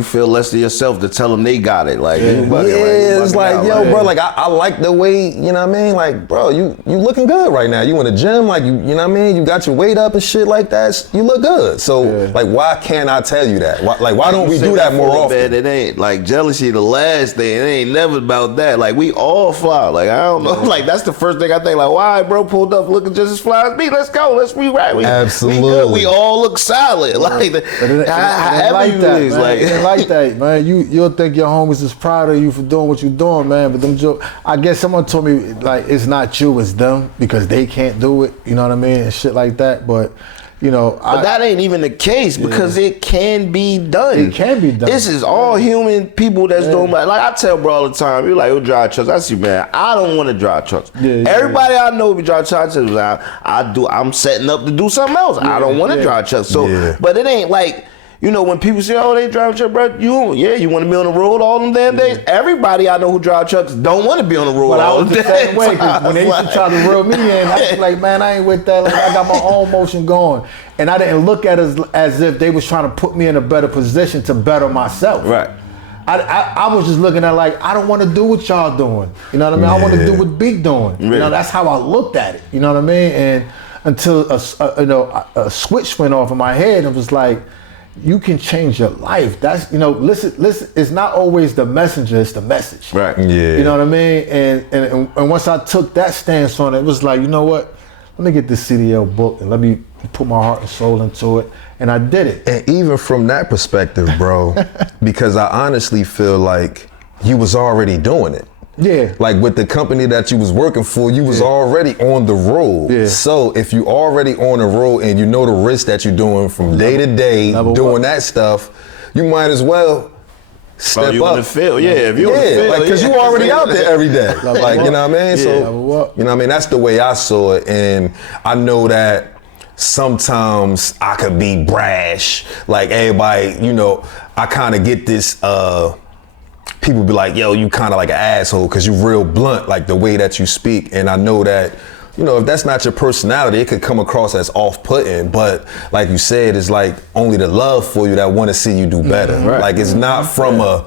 feel less than yourself to tell them they got it. Like it's like, yo, bro, like I like the way, you know what I mean? Like, bro, you looking good right now. You in the gym, like you know what I mean? You got your weight up and shit like that. You look good. So like, why can't I tell you that? Why don't we do that more often? Man, it ain't like jealousy. The last thing, it ain't never about that. Like we all fly. Like I don't know. Like that's the first thing I think. Like why, bro, pulled up looking just as fly as me? Let's go. Let's rewrite. Absolutely. We all look solid. Like it ain't like that, man. You'll think your homies is proud of you for doing what you're doing, man. But them jokes, I guess someone told me like it's not you, it's them because they can't do it. You know what I mean, and shit like that. But you know, but that ain't even the case because it can be done. It can be done. This is all human people that's doing. Like I tell bro all the time, you're like, "Who drive trucks?" I see, man. I don't want to drive trucks. Everybody I know who drive trucks. I'm setting up to do something else. I don't want to drive trucks. So, but it ain't like. You know, when people say, oh, they drive truck, bro, you want to be on the road all them damn days? Everybody I know who drive trucks don't want to be on the road all the damn way, when they used to try to reel me in, I was like, man, I ain't with that. Like, I got my own motion going. And I didn't look at it as if they was trying to put me in a better position to better myself. Right. I was just looking at like, I don't want to do what y'all doing. You know what I mean? I want to do what Big doing. You know, that's how I looked at it. You know what I mean? And until a switch went off in my head and was like, you can change your life. That's, you know, listen, it's not always the messenger, it's the message. Right. Yeah. You know what I mean? And once I took that stance on it, it was like, you know what? Let me get this CDL book and let me put my heart and soul into it. And I did it. And even from that perspective, bro, because I honestly feel like you was already doing it. Yeah. Like with the company that you was working for, you was already on the road. Yeah. So if you already on the road and you know the risk that you're doing from day to day, doing that stuff, you might as well step up. You in the field, if you're in the field. Like, because you already out there every day. Like, you know what I mean? So, you know what I mean? That's the way I saw it. And I know that sometimes I could be brash. Like everybody, you know, I kind of get this, people be like, yo, you kind of like an asshole because you real blunt, like the way that you speak. And I know that, you know, if that's not your personality, it could come across as off-putting. But like you said, it's like only the love for you that want to see you do better. Right. Like it's not from a,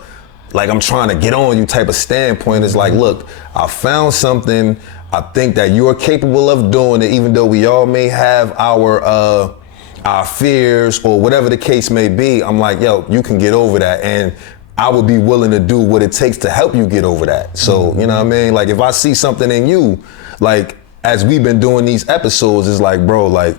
like I'm trying to get on you type of standpoint. It's like, look, I found something. I think that you're capable of doing it, even though we all may have our fears or whatever the case may be. I'm like, yo, you can get over that. And I would be willing to do what it takes to help you get over that. So, you know what I mean? Like if I see something in you, like as we've been doing these episodes, it's like, bro, like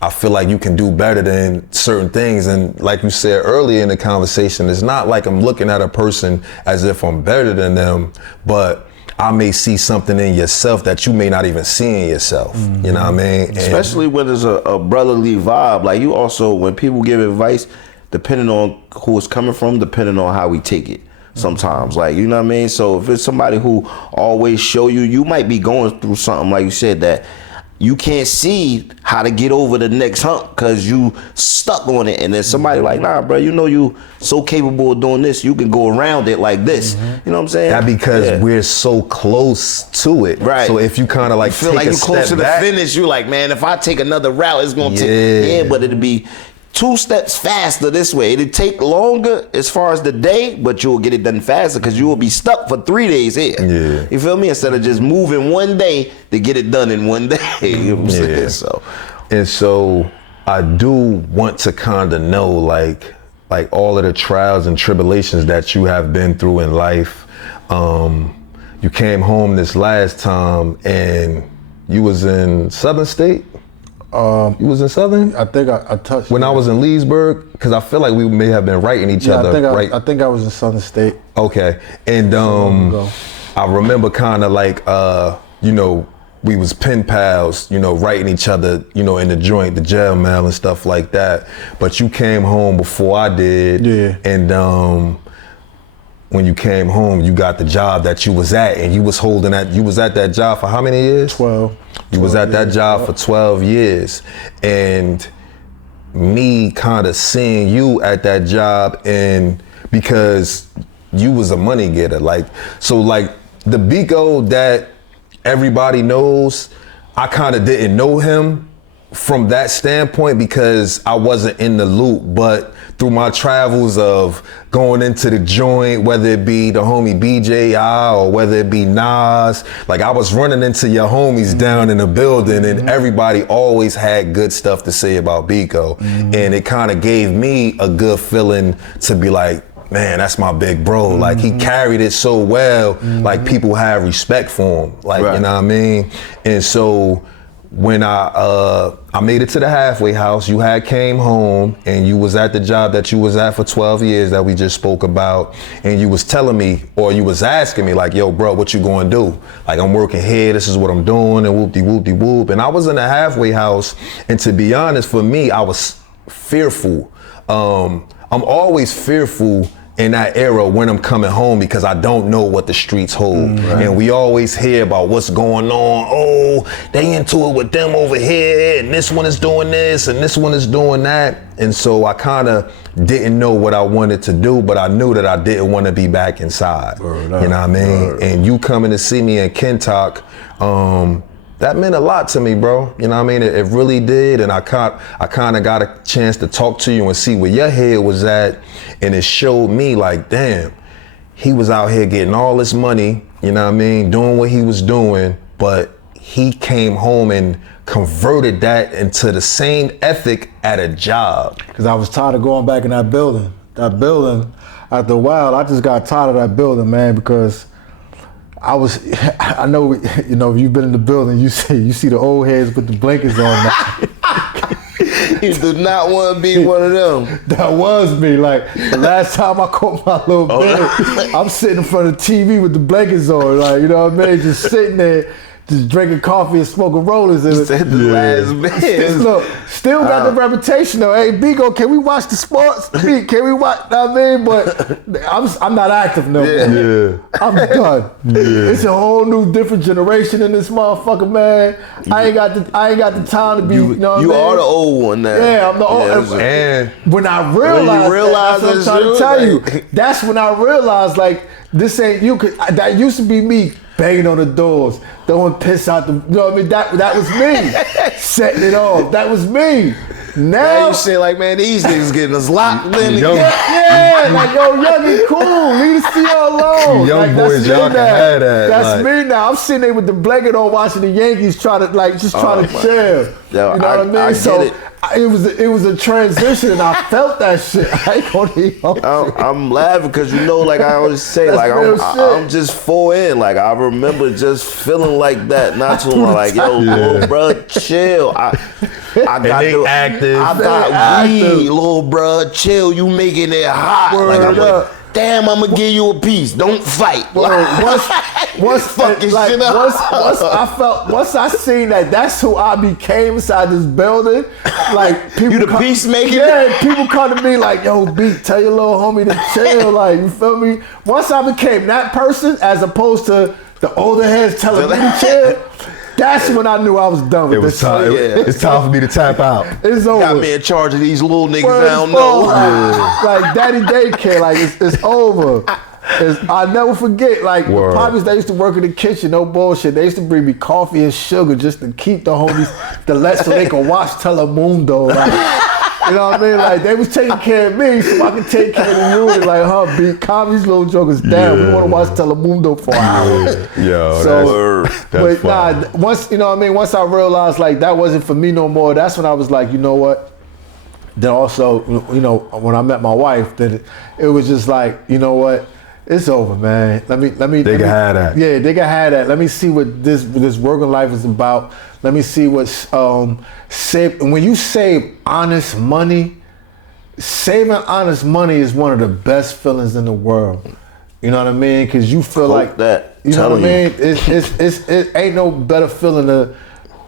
I feel like you can do better than certain things. And like you said earlier in the conversation, it's not like I'm looking at a person as if I'm better than them, but I may see something in yourself that you may not even see in yourself. You know what I mean? Especially when there's a brotherly vibe. Like you also, when people give advice, depending on who it's coming from, depending on how we take it sometimes. Like, you know what I mean? So if it's somebody who always show you, you might be going through something, like you said, that you can't see how to get over the next hump because you stuck on it. And then somebody like, nah, bro, you know you so capable of doing this, you can go around it like this. You know what I'm saying? That because we're so close to it. Right. So if you kind of like you feel take like a you're close to step back, the finish, you're like, man, if I take another route, it's going to take, but it'll be, 2 steps faster this way. It'll take longer as far as the day, but you'll get it done faster because you will be stuck for 3 days here. Yeah. You feel me? Instead of just moving one day to get it done in one day. You know what I'm saying? And so I do want to kind of know like all of the trials and tribulations that you have been through in life. You came home this last time and you was in Southern State? You was in Southern? I think I touched when I was in Leesburg, because I feel like we may have been writing each other. I think I was in Southern State. Okay, and I remember kind of like we was pen pals, writing each other, in the joint, the jail mail and stuff like that. But you came home before I did, and when you came home, you got the job that you was at, and you was at that job for how many years? 12. You was at that job for 12 years. And me kind of seeing you at that job, and because you was a money getter, so the Beico that everybody knows, I kind of didn't know him from that standpoint because I wasn't in the loop, but through my travels of going into the joint, whether it be the homie BJI or whether it be Nas, I was running into your homies down in the building, and everybody always had good stuff to say about Beico. And it kind of gave me a good feeling to be like, man, that's my big bro. He carried it so well, people have respect for him. You know what I mean? And so when I made it to the halfway house, you had came home and you was at the job that you was at for 12 years that we just spoke about, and you was telling me, or you was asking me yo, bro, what you going to do? I'm working here, this is what I'm doing, and whoop-de-whoop-de-whoop. And I was in the halfway house, and to be honest, for me, I was fearful. I'm always fearful in that era when I'm coming home because I don't know what the streets hold. And we always hear about what's going on. Oh, they into it with them over here, and this one is doing this, and this one is doing that. And so I kind of didn't know what I wanted to do, but I knew that I didn't want to be back inside. You know what I mean? And you coming to see me in Kentuck, that meant a lot to me, bro. You know what I mean? It really did. And I kind of got a chance to talk to you and see where your head was at. And it showed me damn, he was out here getting all this money, you know what I mean? Doing what he was doing, but he came home and converted that into the same ethic at a job. Because I was tired of going back in that building. After a while, I just got tired of that building, man, because I know, if you've been in the building, you see the old heads with the blankets on now. You do not want to be one of them. That was me. The last time I caught my little bed, I'm sitting in front of the TV with the blankets on, you know what I mean? Just sitting there, just drinking coffee and smoking rollers. And still got the reputation though. Hey, Beico, can we watch the sports? Can we watch? I mean, but I'm not active no more. I'm done. It's a whole new, different generation in this motherfucker, man. I ain't got the time to be. You know what I mean? Are the old one now. Yeah, I'm the old. And when I realized, that's what I'm trying to tell you. That's when I realized this ain't you. That used to be me. Banging on the doors, throwing piss out the, you know what I mean? That was me. Setting it off. That was me. Now you say man, these niggas getting us locked in. Young and cool. Leave the CO alone. Young boys, y'all can have that. That's me now. I'm sitting there with the blanket on, watching the Yankees trying to chill. Yo, you know what I mean? I get it. It was a transition, and I felt that shit. I ain't gonna I'm laughing because I always say, I'm just full in. I remember just feeling like that not too long. Yo, little bro, chill. I got active. I got weed, little bro, chill. You making it hot. Damn, I'm gonna give you a piece. Don't fight. Once I seen that's who I became inside this building. People, you the peacemaker? Yeah, people come to me yo, Beat, tell your little homie to chill. You feel me? Once I became that person, as opposed to the older heads telling me to chill. That's when I knew I was done with this. It's time for me to tap out. It's over. Got me in charge of these little niggas I don't know. Daddy daycare, it's over. I'll never forget, the poppies that used to work in the kitchen, no bullshit. They used to bring me coffee and sugar just to keep the homies, so they could watch Telemundo. You know what I mean? Like they was taking care of me, so I could take care of the unit. Like, calm these little jokers down. We want to watch Telemundo for an hour. Yo, So, that's but once you know what I mean. Once I realized like that wasn't for me no more. That's when I was like, you know what? Then also, you know, when I met my wife, then it was just like, you know what? It's over, man. Let me. They can have that. Yeah, they can have that. Let me see what this working life is about. Let me see what save. When you save honest money, saving honest money is one of the best feelings in the world. You know what I mean? Because you feel like that. You know what I mean? It ain't no better feeling to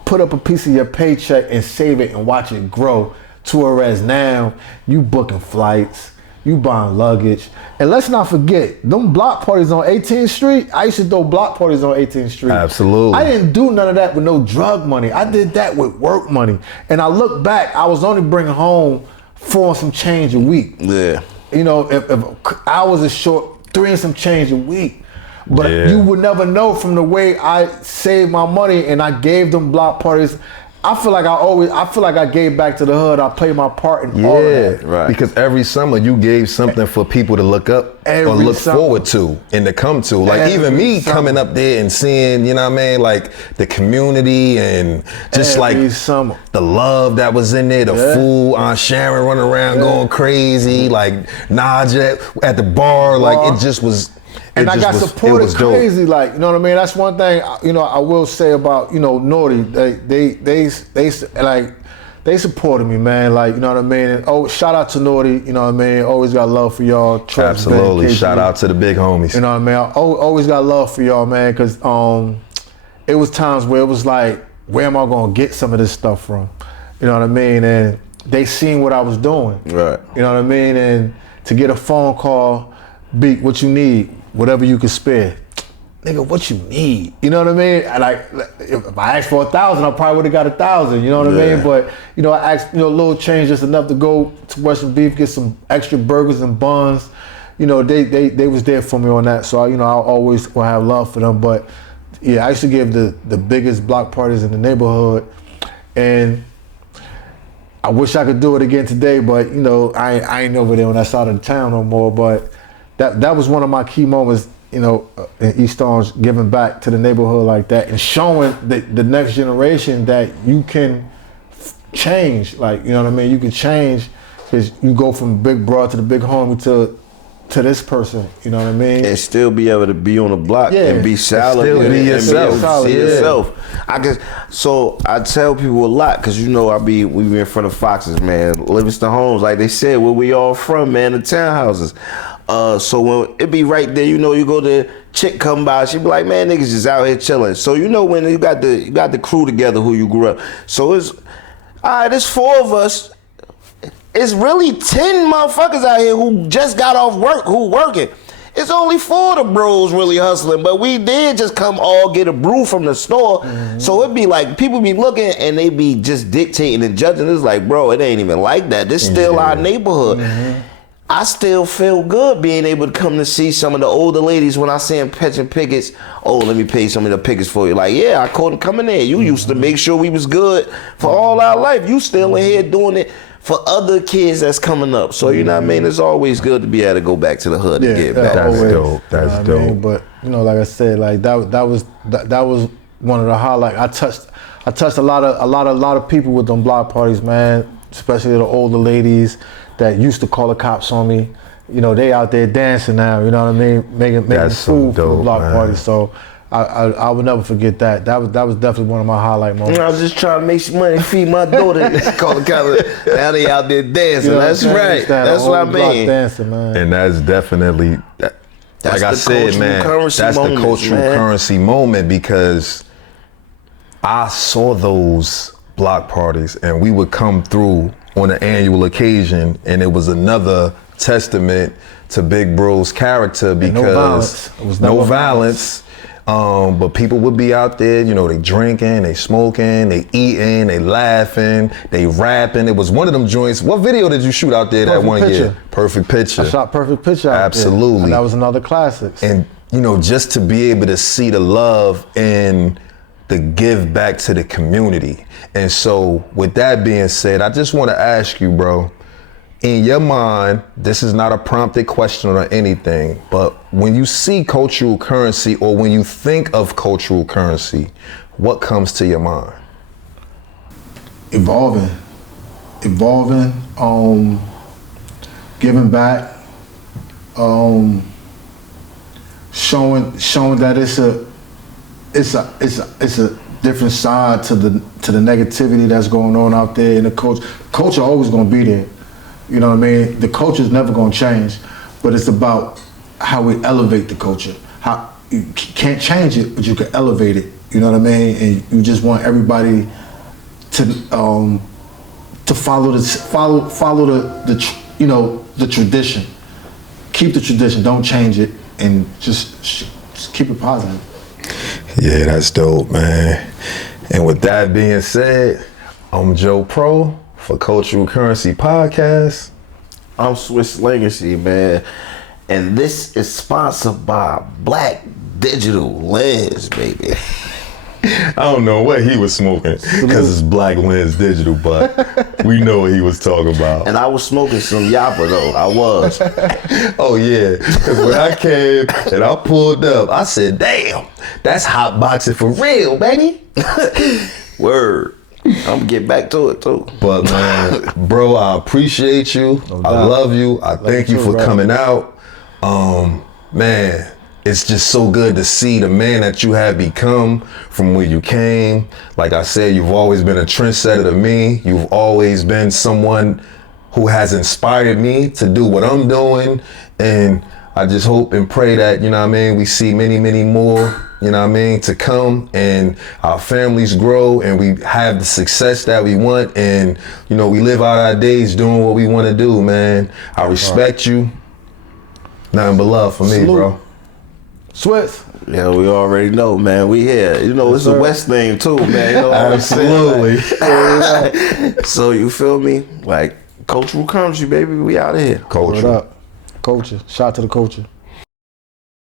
put up a piece of your paycheck and save it and watch it grow. To whereas now you booking flights, you buying luggage, and let's not forget them block parties on 18th Street. I used to throw block parties on 18th Street. Absolutely. I didn't do none of that with no drug money. I did that with work money. And I look back, I was only bringing home 4 and some change a week. Yeah. You know, if hours is short, 3 and some change a week. But you would never know from the way I saved my money and I gave them block parties. I feel like I gave back to the hood. I played my part in all of that. Right. Because every summer you gave something for people to look up or look forward to and to come to. Like even me coming up there and seeing, you know what I mean, like the community and just every like summer. The love that was in there, the food, Aunt Sharon running around going crazy, like Naja at the bar, like it just was. And I got supported crazy, like, you know what I mean? That's one thing, you know, I will say about, you know, Naughty. They supported me, man. Like, you know what I mean? And shout out to Naughty, you know what I mean? Always got love for y'all. Absolutely. Shout out to the big homies. You know what I mean? I always got love for y'all, man, because it was times where it was like, where am I going to get some of this stuff from? You know what I mean? And they seen what I was doing. Right. You know what I mean? And to get a phone call, Beat, what you need? Whatever you can spare. Nigga, what you need? You know what I mean? And like, if I asked for 1,000, I probably would have got 1,000. You know what I mean? But you know, I asked, you know, a little change, just enough to go to Western Beef, get some extra burgers and buns. You know, they was there for me on that. So you know, I always will have love for them. But yeah, I used to give the biggest block parties in the neighborhood, and I wish I could do it again today. But you know, I ain't over there on that side of the town no more. But that was one of my key moments, you know, in East Orange, giving back to the neighborhood like that and showing the next generation that you can change. Like, you know what I mean? You can change because you go from big broad to the big homie to this person, you know what I mean? And still be able to be on the block and be solid. Still be yourself. Be yourself. So I tell people a lot, because you know we be in front of Foxes, man. Livingston Homes, like they said, where we all from, man, the townhouses. So when it be right there, you know, you go to chick come by, she be like, man, niggas just out here chilling. So you know when you got the crew together who you grew up. So it's all right, it's 4 of us. It's really 10 motherfuckers out here who just got off work, who working. It's only 4 of the bros really hustling, but we did just come all get a brew from the store. Mm-hmm. So it'd be like, people be looking and they be just dictating and judging. It's like, bro, it ain't even like that. This still our neighborhood. Mm-hmm. I still feel good being able to come to see some of the older ladies when I see them catching pickets. Oh, let me pay some of the pickets for you. Like, yeah, I caught them coming in. You used to make sure we was good for all our life. You still in here doing it for other kids that's coming up. So, you know what I mean? It's always good to be able to go back to the hood and get back. That's dope. That's dope. I mean? But, you know, like I said, like that was one of the highlights. I touched a lot of people with them block parties, man, especially the older ladies that used to call the cops on me. You know, they out there dancing now, you know what I mean? Making food for the block party. So I would never forget that. That was definitely one of my highlight moments. I was just trying to make some money, feed my daughter. Call the cops. Now they out there dancing. You know, that's right. That's what I mean. Dancing, man. And that's definitely, like I said, man, that's the cultural currency moment, because I saw those block parties and we would come through on an annual occasion, and it was another testament to Big Bro's character, because no violence. But people would be out there, you know, they drinking, they smoking, they eating, they laughing, they rapping. It was one of them joints. What video did you shoot out there that one year? Perfect Picture. I shot Perfect Picture out Absolutely. There. And that was another classic. And, you know, just to be able to see the love in the give back to the community. And so with that being said, I just want to ask you, bro, in your mind, this is not a prompted question or anything, but when you see cultural currency or when you think of cultural currency, what comes to your mind? Evolving, giving back, showing that it's a different side to the negativity that's going on out there in the culture. Culture always gonna be there. You know what I mean? The culture is never gonna change, but it's about how we elevate the culture. How you can't change it, but you can elevate it. You know what I mean? And you just want everybody to follow the tradition. Keep the tradition. Don't change it, and just keep it positive. Yeah, that's dope, man. And with that being said, I'm Joe Pro for Cultural Currency Podcast. I'm Swiss Legacy, man. And this is sponsored by Black Digital Lens, baby. I don't know what he was smoking because it's Black Lens Digital, but we know what he was talking about. And I was smoking some Yappa though. I was. Oh yeah, because when I came and I pulled up, I said, "Damn, that's hot boxing for real, baby." Word. I'm gonna get back to it too. But man, bro, I appreciate you. I love you. I thank you for coming out. Man, it's just so good to see the man that you have become from where you came. Like I said, you've always been a trendsetter to me. You've always been someone who has inspired me to do what I'm doing. And I just hope and pray that, you know what I mean, we see many, many more, you know what I mean, to come, and our families grow and we have the success that we want, and, you know, we live out our days doing what we want to do, man. I respect you. Nothing but love for me, bro. Swiss. Yeah, we already know, man. We here. You know, it's a West thing too, man. You know what Absolutely. I'm saying? Like, so you feel me? Like cultural currency, baby. We out of here. Culture. What up? Culture. Shout out to the culture.